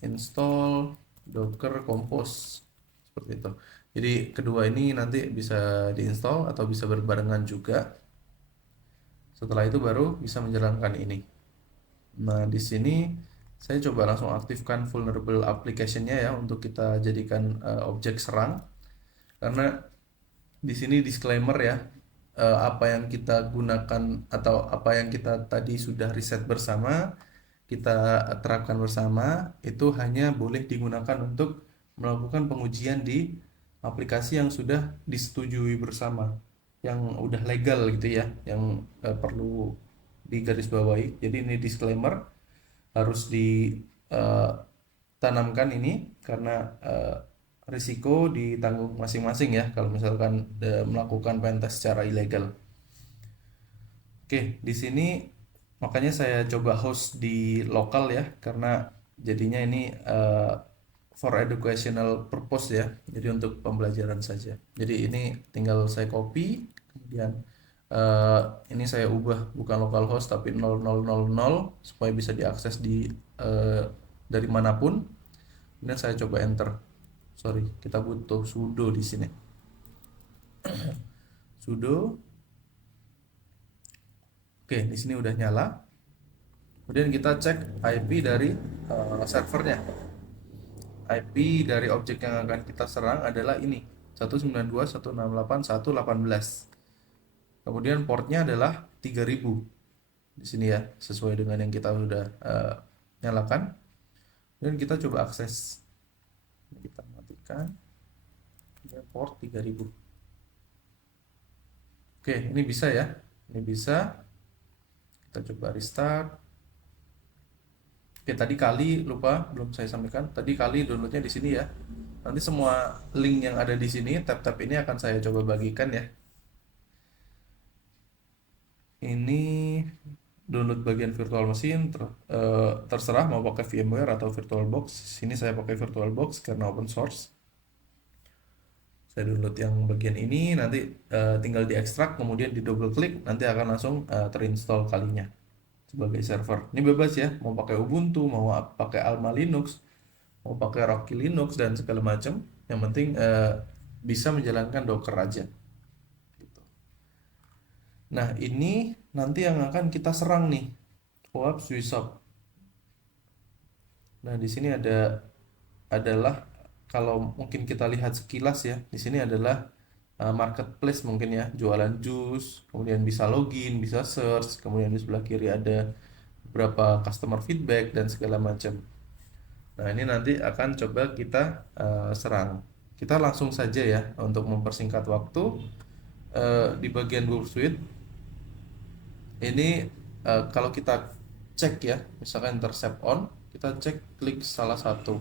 install docker compose seperti itu. Jadi kedua ini nanti bisa diinstal atau bisa berbarengan juga. Setelah itu baru bisa menjalankan ini. Nah, di sini saya coba langsung aktifkan vulnerable application-nya ya untuk kita jadikan objek serang. Karena di sini disclaimer ya, apa yang kita gunakan atau apa yang kita tadi sudah riset bersama, kita terapkan bersama, itu hanya boleh digunakan untuk melakukan pengujian di aplikasi yang sudah disetujui bersama, yang udah legal gitu ya, yang perlu digarisbawahi. Jadi ini disclaimer harus ditanamkan ini karena risiko ditanggung masing-masing ya kalau misalkan melakukan pentest secara ilegal. Oke, di sini makanya saya coba host di lokal ya karena jadinya ini for educational purpose ya. Jadi untuk pembelajaran saja. Jadi ini tinggal saya copy, kemudian ini saya ubah bukan localhost tapi 0000 supaya bisa diakses dari manapun. Kemudian saya coba enter. Sorry, kita butuh sudo di sini. Sudo. Oke, di sini udah nyala. Kemudian kita cek IP dari servernya. IP dari objek yang akan kita serang adalah ini 192.168.1.18. Kemudian portnya adalah 3000 di sini ya, sesuai dengan yang kita sudah nyalakan. Dan kita coba akses. Kita matikan. Ya, port 3000. Oke, ini bisa ya. Ini bisa. Kita coba restart. Oke, tadi Kali lupa belum saya sampaikan. Tadi Kali downloadnya di sini ya. Nanti semua link yang ada di sini, tab-tab ini akan saya coba bagikan ya. Ini download bagian virtual machine, terserah mau pakai VMware atau VirtualBox. Sini saya pakai VirtualBox karena open source. Saya download yang bagian ini, nanti tinggal diekstrak, kemudian di double klik, nanti akan langsung terinstall kalinya sebagai server. Ini bebas ya, mau pakai Ubuntu, mau pakai Alma Linux, mau pakai Rocky Linux dan segala macam. Yang penting bisa menjalankan Docker aja. Gitu. Nah, ini nanti yang akan kita serang nih, OAuth Swissup. Nah, di sini adalah kalau mungkin kita lihat sekilas ya, di sini adalah marketplace mungkin ya, jualan jus, kemudian bisa login, bisa search, kemudian di sebelah kiri ada beberapa customer feedback dan segala macam. Nah, ini nanti akan coba kita serang. Kita langsung saja ya untuk mempersingkat waktu di bagian Burp Suite. Ini kalau kita cek ya, misalkan intercept on, kita cek klik salah satu.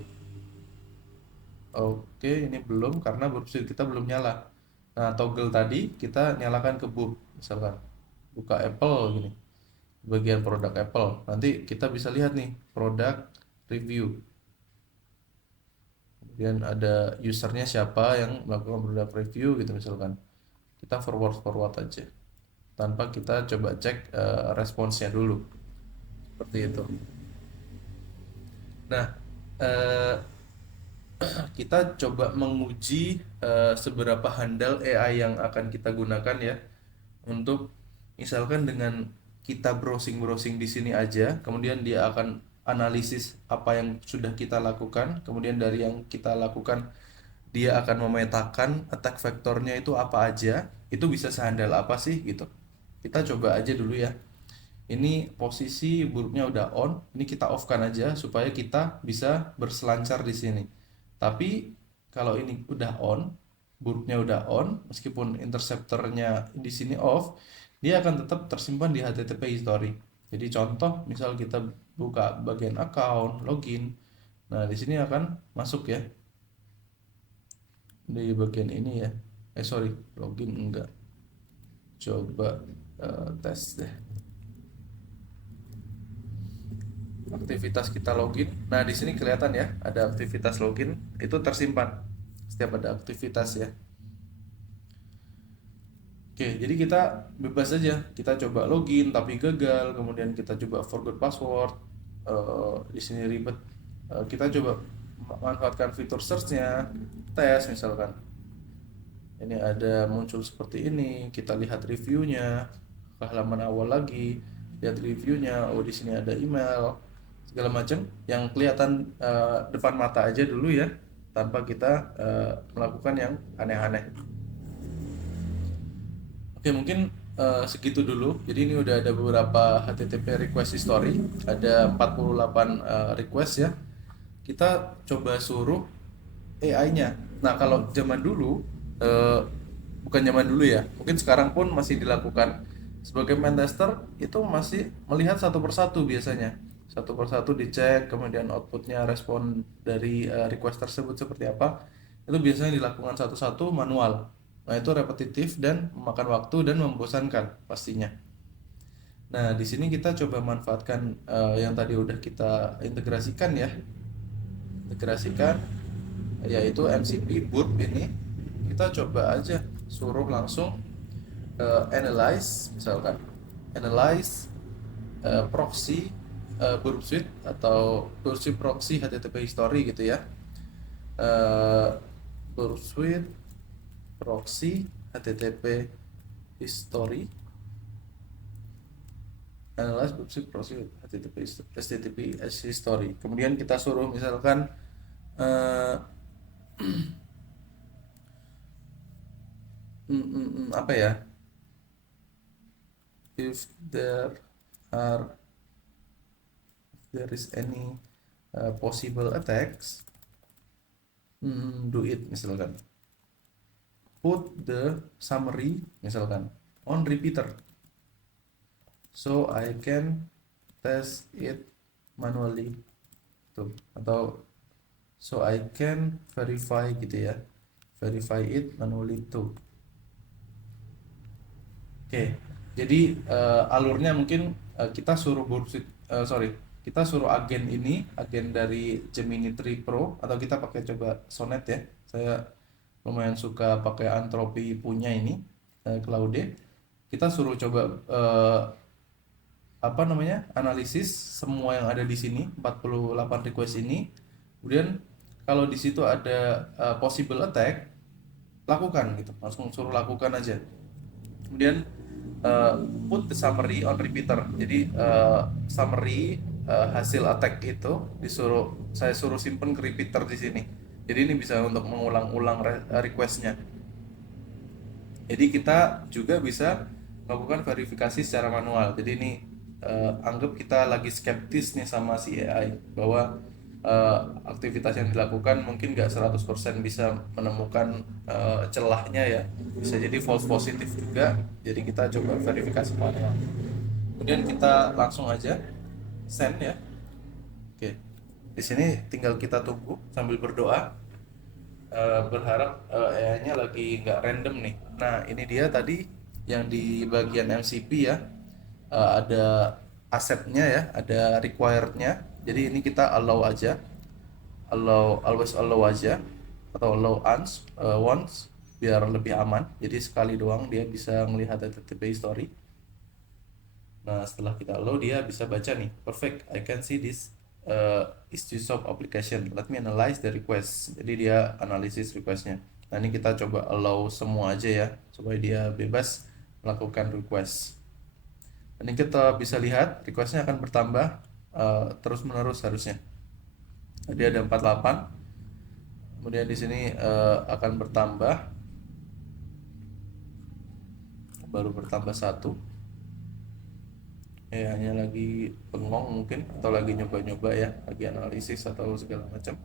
Oke, ini belum karena Burp Suite kita belum nyala. Nah, toggle tadi kita nyalakan ke Burp, misalkan buka Apple gini, bagian produk Apple. Nanti kita bisa lihat nih produk review. Kemudian ada usernya siapa yang melakukan produk review gitu misalkan. Kita forward aja tanpa kita coba cek responsnya dulu. Seperti itu. Nah, eh, kita coba menguji seberapa handal AI yang akan kita gunakan ya untuk misalkan dengan kita browsing di sini aja, kemudian dia akan analisis apa yang sudah kita lakukan, kemudian dari yang kita lakukan dia akan memetakan attack vektornya itu apa aja, itu bisa sehandal apa sih gitu. Kita coba aja dulu ya. Ini posisi buruknya udah on, ini kita off kan aja supaya kita bisa berselancar di sini. Tapi kalau ini udah on, buruknya udah on, meskipun interceptornya di sini off, dia akan tetap tersimpan di HTTP history. Jadi contoh, misal kita buka bagian account, login, nah di sini akan masuk ya di bagian ini ya. Sorry, login enggak. Coba tes deh. Aktivitas kita login. Nah, di sini kelihatan ya, ada aktivitas login itu tersimpan setiap ada aktivitas ya. Oke, jadi kita bebas saja. Kita coba login tapi gagal, kemudian kita coba forgot password. Di sini ribet. Kita coba manfaatkan fitur search-nya, tes misalkan. Ini ada muncul seperti ini, kita lihat reviewnya, ke halaman awal lagi, lihat reviewnya. Oh, di sini ada email, segala macam yang kelihatan depan mata aja dulu ya, tanpa kita melakukan yang aneh-aneh. Oke, mungkin segitu dulu. Jadi ini udah ada beberapa HTTP request history, ada 48 request ya. Kita coba suruh AI-nya. Nah, kalau zaman dulu bukan zaman dulu ya, mungkin sekarang pun masih dilakukan. Sebagai main tester itu masih melihat satu persatu biasanya. Satu persatu dicek, kemudian outputnya respon dari request tersebut seperti apa. Itu biasanya dilakukan satu-satu manual. Nah, itu repetitif dan memakan waktu dan membosankan pastinya. Nah, di sini kita coba manfaatkan yang tadi udah kita integrasikan ya. Integrasikan yaitu MCP Burp ini. Kita coba aja suruh langsung analyze misalkan. Analyze proxy Burp Suite atau Burp Suite proxy HTTP history gitu ya. Burp Suite proxy HTTP history, analyze Burp Suite proxy HTTP history. Kemudian kita suruh misalkan apa ya, if there is any possible attacks, do it misalkan. Put the summary misalkan on repeater so I can test it manually tuh, atau so I can verify gitu ya, verify it manually tuh. Oke, jadi alurnya mungkin kita suruh kita suruh agen ini, agen dari Gemini 3 Pro, atau kita pakai coba Sonnet ya. Saya lumayan suka pakai Anthropic punya ini, Claude. Kita suruh coba apa namanya, analisis semua yang ada di sini 48 request ini. Kemudian kalau di situ ada possible attack, lakukan gitu, langsung suruh lakukan aja. Kemudian uh, put the summary on repeater. Jadi summary hasil attack itu saya suruh simpen ke repeater di sini. Jadi ini bisa untuk mengulang-ulang requestnya. Jadi kita juga bisa melakukan verifikasi secara manual. Jadi ini anggap kita lagi skeptis nih sama si AI bahwa aktivitas yang dilakukan mungkin nggak 100% bisa menemukan celahnya ya. Bisa jadi false positif juga. Jadi kita coba verifikasi manual. Kemudian kita langsung aja send ya. Oke. Di sini tinggal kita tunggu sambil berdoa. Berharap AI-nya lagi nggak random nih. Nah, ini dia tadi yang di bagian MCP ya. Ada asetnya ya, ada required-nya. Jadi ini kita allow aja, always allow aja, atau allow once biar lebih aman. Jadi sekali doang dia bisa melihat HTTP history. Nah, setelah kita allow, dia bisa baca nih. Perfect, I can see this is to shop application. Let me analyze the request. Jadi dia analisis requestnya. Nah, ini kita coba allow semua aja ya, supaya dia bebas melakukan request. Ini kita bisa lihat requestnya akan bertambah terus menerus harusnya. Jadi ada 48. Kemudian di sini akan bertambah, baru bertambah satu. Ya, hanya lagi bengong mungkin, atau lagi nyoba-nyoba ya, lagi analisis atau segala macam.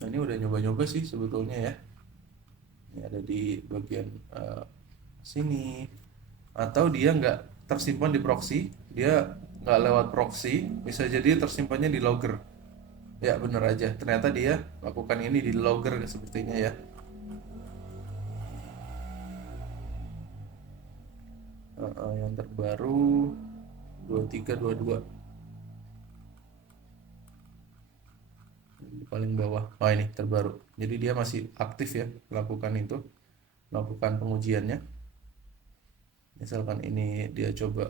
Nah, ini udah nyoba-nyoba sih sebetulnya ya. Ini ada di bagian sini. Atau dia nggak tersimpan di proxy, dia nggak lewat proxy, bisa jadi tersimpannya di logger. Ya bener aja, ternyata dia lakukan ini di logger sepertinya ya. Yang terbaru 2322 di paling bawah. Oh, ini terbaru. Jadi dia masih aktif ya melakukan itu, melakukan pengujiannya. Misalkan ini dia coba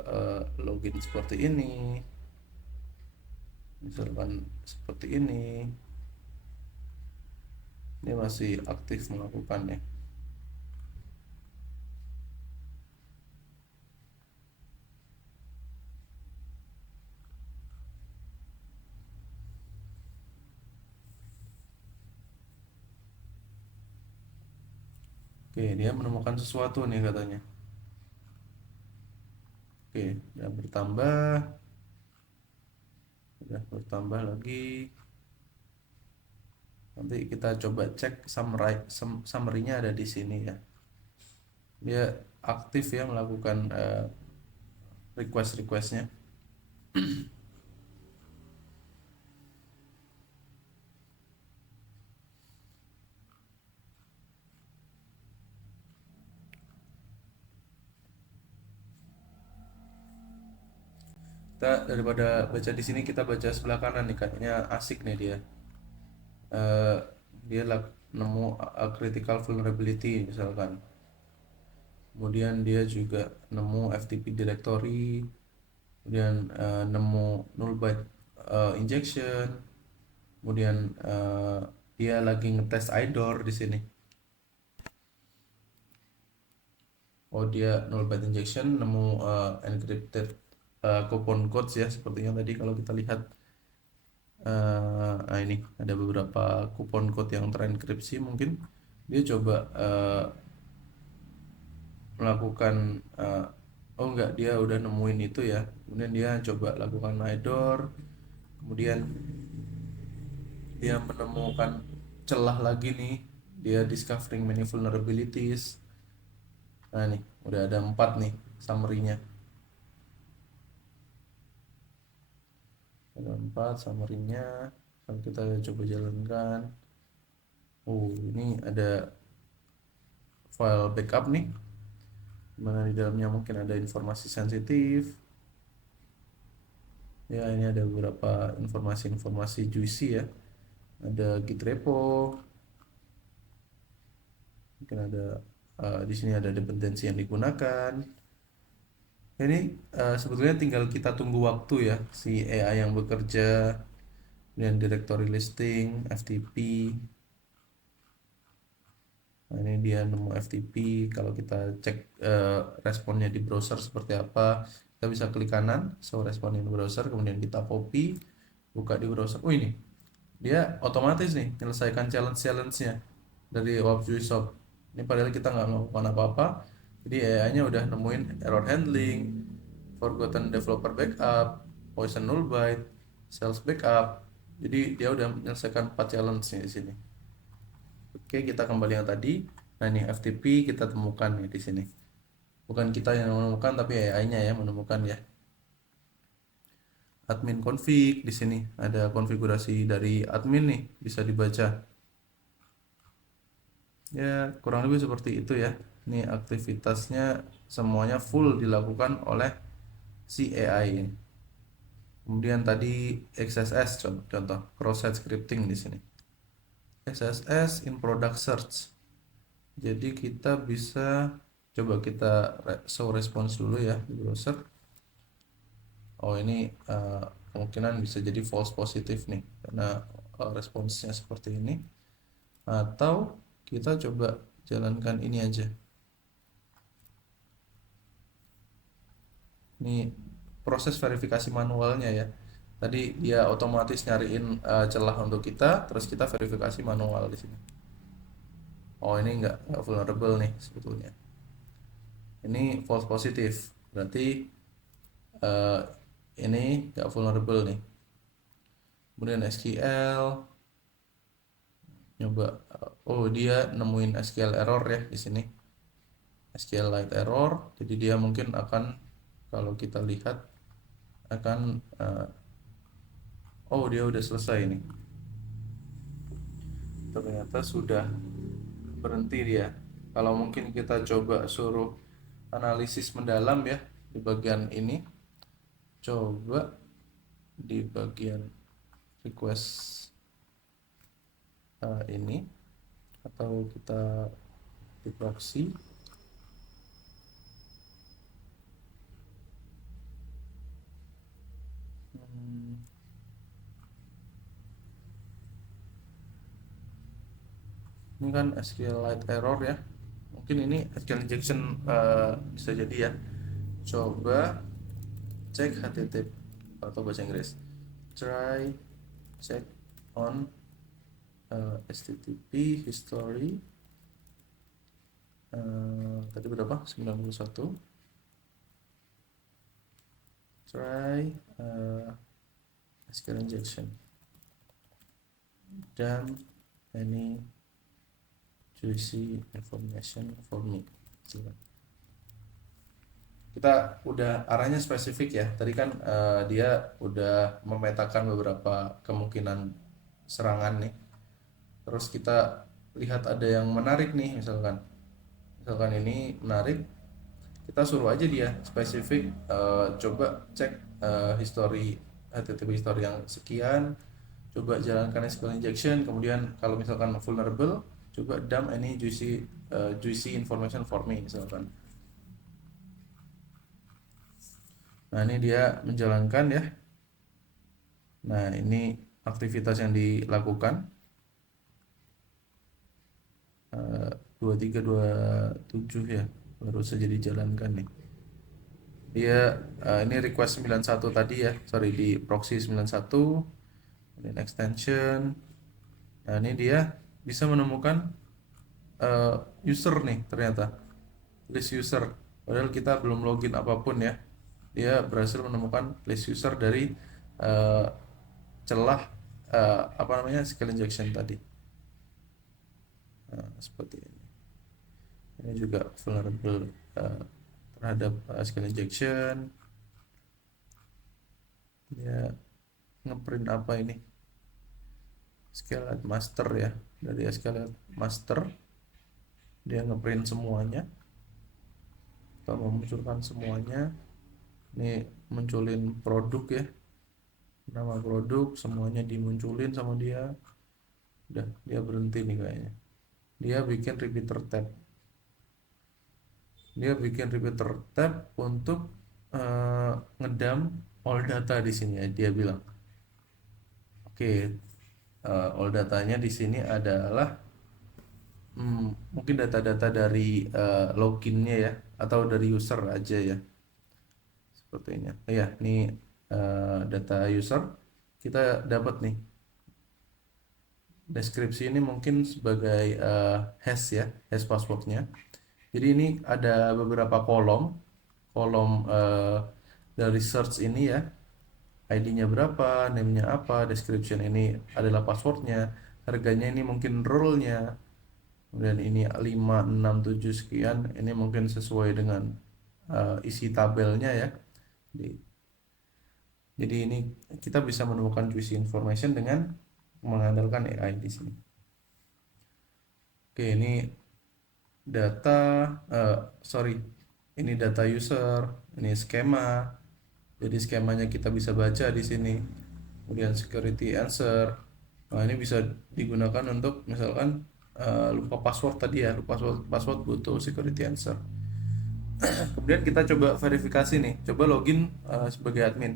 login seperti ini, misalkan seperti ini, dia masih aktif melakukannya. Oke, dia menemukan sesuatu nih katanya. Oke, udah bertambah lagi. Nanti kita coba cek summary-nya ada di sini ya. Dia aktif ya melakukan request-requestnya. Kita daripada baca di sini, kita baca sebelah kanan nih, kayaknya asik nih dia. Eh, dia nemu critical vulnerability misalkan. Kemudian dia juga nemu FTP directory, kemudian nemu null byte injection, kemudian dia lagi ngetes IDOR di sini. Oh, dia null byte injection, nemu encrypted coupon codes ya, sepertinya tadi kalau kita lihat. Nah, ini ada beberapa coupon code yang terenkripsi. Mungkin dia coba melakukan oh enggak, dia udah nemuin itu ya, kemudian dia coba lakukan IDOR, kemudian dia menemukan celah lagi nih, dia discovering many vulnerabilities. Nah, nih udah ada 4 nih summary-nya, ada 4 summary-nya. Kalau kita coba jalankan, oh ini ada file backup nih. Mana di dalamnya mungkin ada informasi sensitif. Ya, ini ada beberapa informasi-informasi juicy ya. Ada Git repo, mungkin ada di sini ada dependensi yang digunakan. Ini sebetulnya tinggal kita tunggu waktu ya si AI yang bekerja, dan directory listing, FTP. Nah, ini dia nemu FTP. Kalau kita cek responnya di browser seperti apa, kita bisa klik kanan, show respon in browser, kemudian kita copy, buka di browser. Oh, ini dia otomatis nih menyelesaikan challenge-nya dari WebJuiceSoft. Ini padahal kita nggak melakukan apa-apa. Jadi AI-nya udah nemuin error handling, forgotten developer backup, poison null byte, sales backup. Jadi dia udah menyelesaikan 4 challenge di sini. Oke, kita kembali yang tadi. Nah, ini FTP kita temukan nih di sini. Bukan kita yang menemukan, tapi AI-nya ya menemukan ya. Admin config di sini ada konfigurasi dari admin nih, bisa dibaca. Ya, kurang lebih seperti itu ya. Ini aktivitasnya semuanya full dilakukan oleh si AI ini. Kemudian tadi XSS contoh cross-site scripting di sini. XSS in product search. Jadi kita bisa coba kita show response dulu ya di browser. Oh, ini kemungkinan bisa jadi false positif nih karena responsnya seperti ini. Atau kita coba jalankan ini aja. Ini proses verifikasi manualnya ya. Tadi dia otomatis nyariin celah untuk kita, terus kita verifikasi manual di sini. Oh, ini nggak vulnerable nih sebetulnya. Ini false positif, berarti uh, ini nggak vulnerable nih. Kemudian SQL, nyoba, oh dia nemuin SQL error ya di sini. SQLite error, jadi dia mungkin akan, kalau kita lihat akan oh dia udah selesai nih. Ternyata sudah berhenti dia. Kalau mungkin kita coba suruh analisis mendalam ya di bagian ini, coba di bagian request ini, atau kita di proxy. Ini kan SQLite error ya, mungkin ini SQL injection bisa jadi ya. Coba cek HTTP atau bahasa Inggris, try check on HTTP history. Tadi berapa? 91. Try SQL injection dan any juicy information for me. Kita udah arahnya spesifik ya. Tadi kan dia udah memetakan beberapa kemungkinan serangan nih. Terus kita lihat ada yang menarik nih, misalkan ini menarik, kita suruh aja dia spesifik coba cek history HTTP history yang sekian, coba jalankan SQL injection, kemudian kalau misalkan vulnerable, coba dump any juicy information for me misalkan. Nah, ini dia menjalankan ya. Nah, ini aktivitas yang dilakukan 2327 ya, baru saja dijalankan nih. Dia ini request 91 tadi ya, sorry, di proxy 91, kemudian extension. Nah, ini dia bisa menemukan user nih, ternyata list user, padahal kita belum login apapun ya. Dia berhasil menemukan list user dari celah apa namanya SQL injection tadi. Nah, seperti ini. Ini juga vulnerable terhadap SQL injection. Dia ngeprint apa ini? SQLite master ya, dari SQLite master dia ngeprint semuanya. atau memunculkan semuanya. Ini munculin produk ya, nama produk semuanya dimunculin sama dia. Udah, dia berhenti nih kayaknya. Dia bikin repeater tab untuk ngedam all data di sini ya, dia bilang. Oke, all datanya di sini adalah mungkin data-data dari loginnya ya, atau dari user aja ya, sepertinya. Ya, ini data user kita dapat nih. Deskripsi ini mungkin sebagai hash ya, hash passwordnya. Jadi ini ada beberapa kolom dari search ini ya, ID-nya berapa, name-nya apa, description ini adalah passwordnya, harganya ini mungkin role-nya, kemudian ini 5, 6, 7 sekian, ini mungkin sesuai dengan isi tabelnya ya. Jadi ini kita bisa menemukan juicy information dengan mengandalkan AI di sini. Oke, ini data, ini data user, ini skema. Jadi skemanya kita bisa baca di sini. Kemudian security answer. Nah, ini bisa digunakan untuk misalkan lupa password tadi ya, lupa password butuh security answer. Kemudian kita coba verifikasi nih, coba login sebagai admin.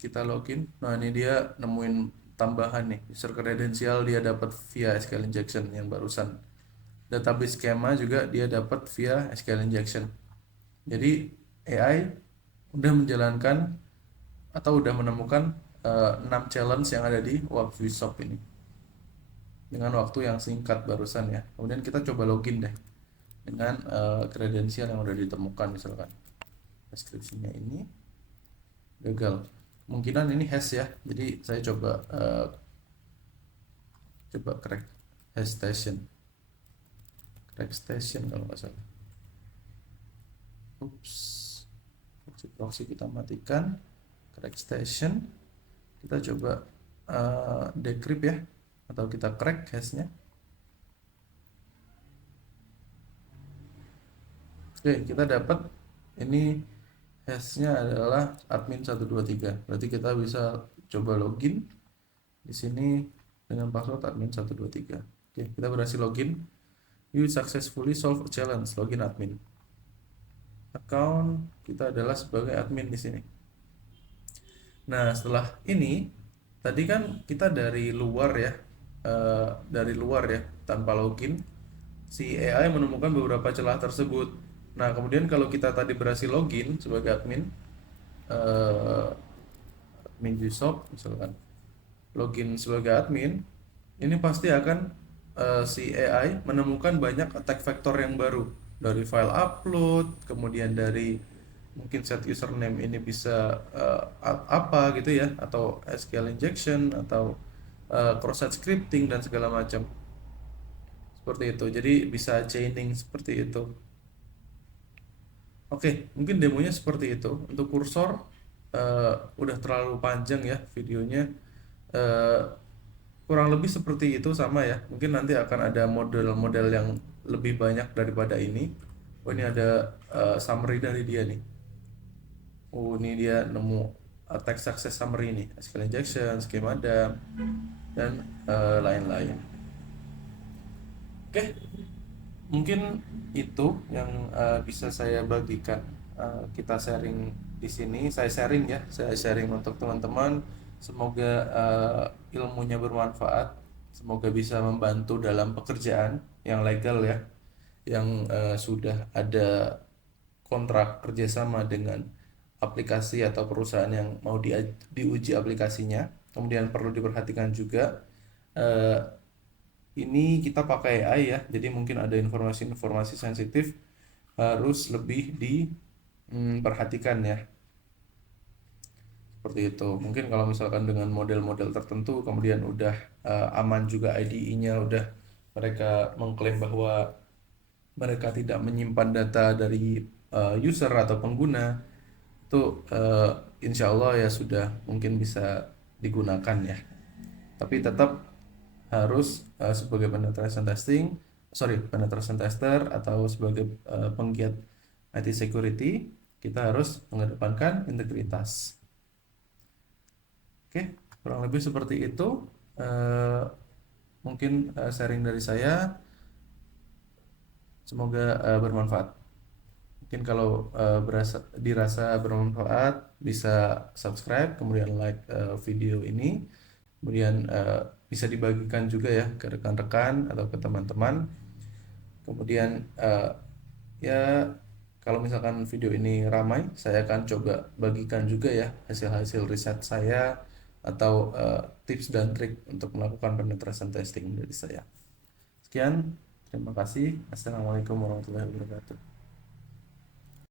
Kita login. Nah, ini dia nemuin tambahan nih, user kredensial dia dapat via SQL injection yang barusan. Database schema juga dia dapat via SQL injection. Jadi AI udah menjalankan atau udah menemukan 6 challenge yang ada di Workshop ini dengan waktu yang singkat barusan ya. Kemudian kita coba login deh dengan kredensial yang udah ditemukan, misalkan deskripsinya ini gagal, kemungkinan ini hash ya. Jadi saya coba crack hash station kalau nggak salah. Proxy kita matikan, crack station, kita coba decrypt ya, atau kita crack hashnya. Oke, kita dapat ini hashnya adalah admin 123. Berarti kita bisa coba login di sini dengan password admin 123. Oke, kita berhasil login. You successfully solve a challenge, login admin. Account kita adalah sebagai admin di sini. Nah, setelah ini tadi kan kita dari luar ya, tanpa login, si AI menemukan beberapa celah tersebut. Nah, kemudian kalau kita tadi berhasil login sebagai admin, admin Gshop misalkan, login sebagai admin, ini pasti akan si AI menemukan banyak attack vector yang baru dari file upload, kemudian dari mungkin set username ini bisa apa gitu ya, atau SQL injection, atau cross-site scripting dan segala macam seperti itu. Jadi bisa chaining seperti itu. Oke, mungkin demonya seperti itu. Untuk kursor udah terlalu panjang ya videonya. Kurang lebih seperti itu sama ya. Mungkin nanti akan ada model-model yang lebih banyak daripada ini. Oh, ini ada summary dari dia nih. Oh, ini dia nemu text success summary nih, SQL injection, schema dump, dan lain-lain. Oke, mungkin itu yang bisa saya bagikan. Kita sharing di sini, saya sharing untuk teman-teman. Semoga ilmunya bermanfaat, semoga bisa membantu dalam pekerjaan yang legal ya, yang sudah ada kontrak kerjasama dengan aplikasi atau perusahaan yang mau diuji aplikasinya. Kemudian perlu diperhatikan juga, ini kita pakai AI ya, jadi mungkin ada informasi-informasi sensitif harus lebih diperhatikan ya, seperti itu. Mungkin kalau misalkan dengan model-model tertentu kemudian udah aman juga IDE-nya, udah mereka mengklaim bahwa mereka tidak menyimpan data dari user atau pengguna, itu insya Allah ya sudah mungkin bisa digunakan ya. Tapi tetap harus sebagai penetration testing sorry, penetration tester atau sebagai penggiat IT security, kita harus mengedepankan integritas. Oke, kurang lebih seperti itu. Eh, Mungkin sharing dari saya, semoga bermanfaat. Mungkin kalau dirasa bermanfaat, bisa subscribe, kemudian like video ini, kemudian bisa dibagikan juga ya ke rekan-rekan atau ke teman-teman. Kemudian ya kalau misalkan video ini ramai, saya akan coba bagikan juga ya hasil-hasil riset saya atau tips dan trik untuk melakukan penetration testing dari saya. Sekian, terima kasih. Assalamualaikum warahmatullahi wabarakatuh.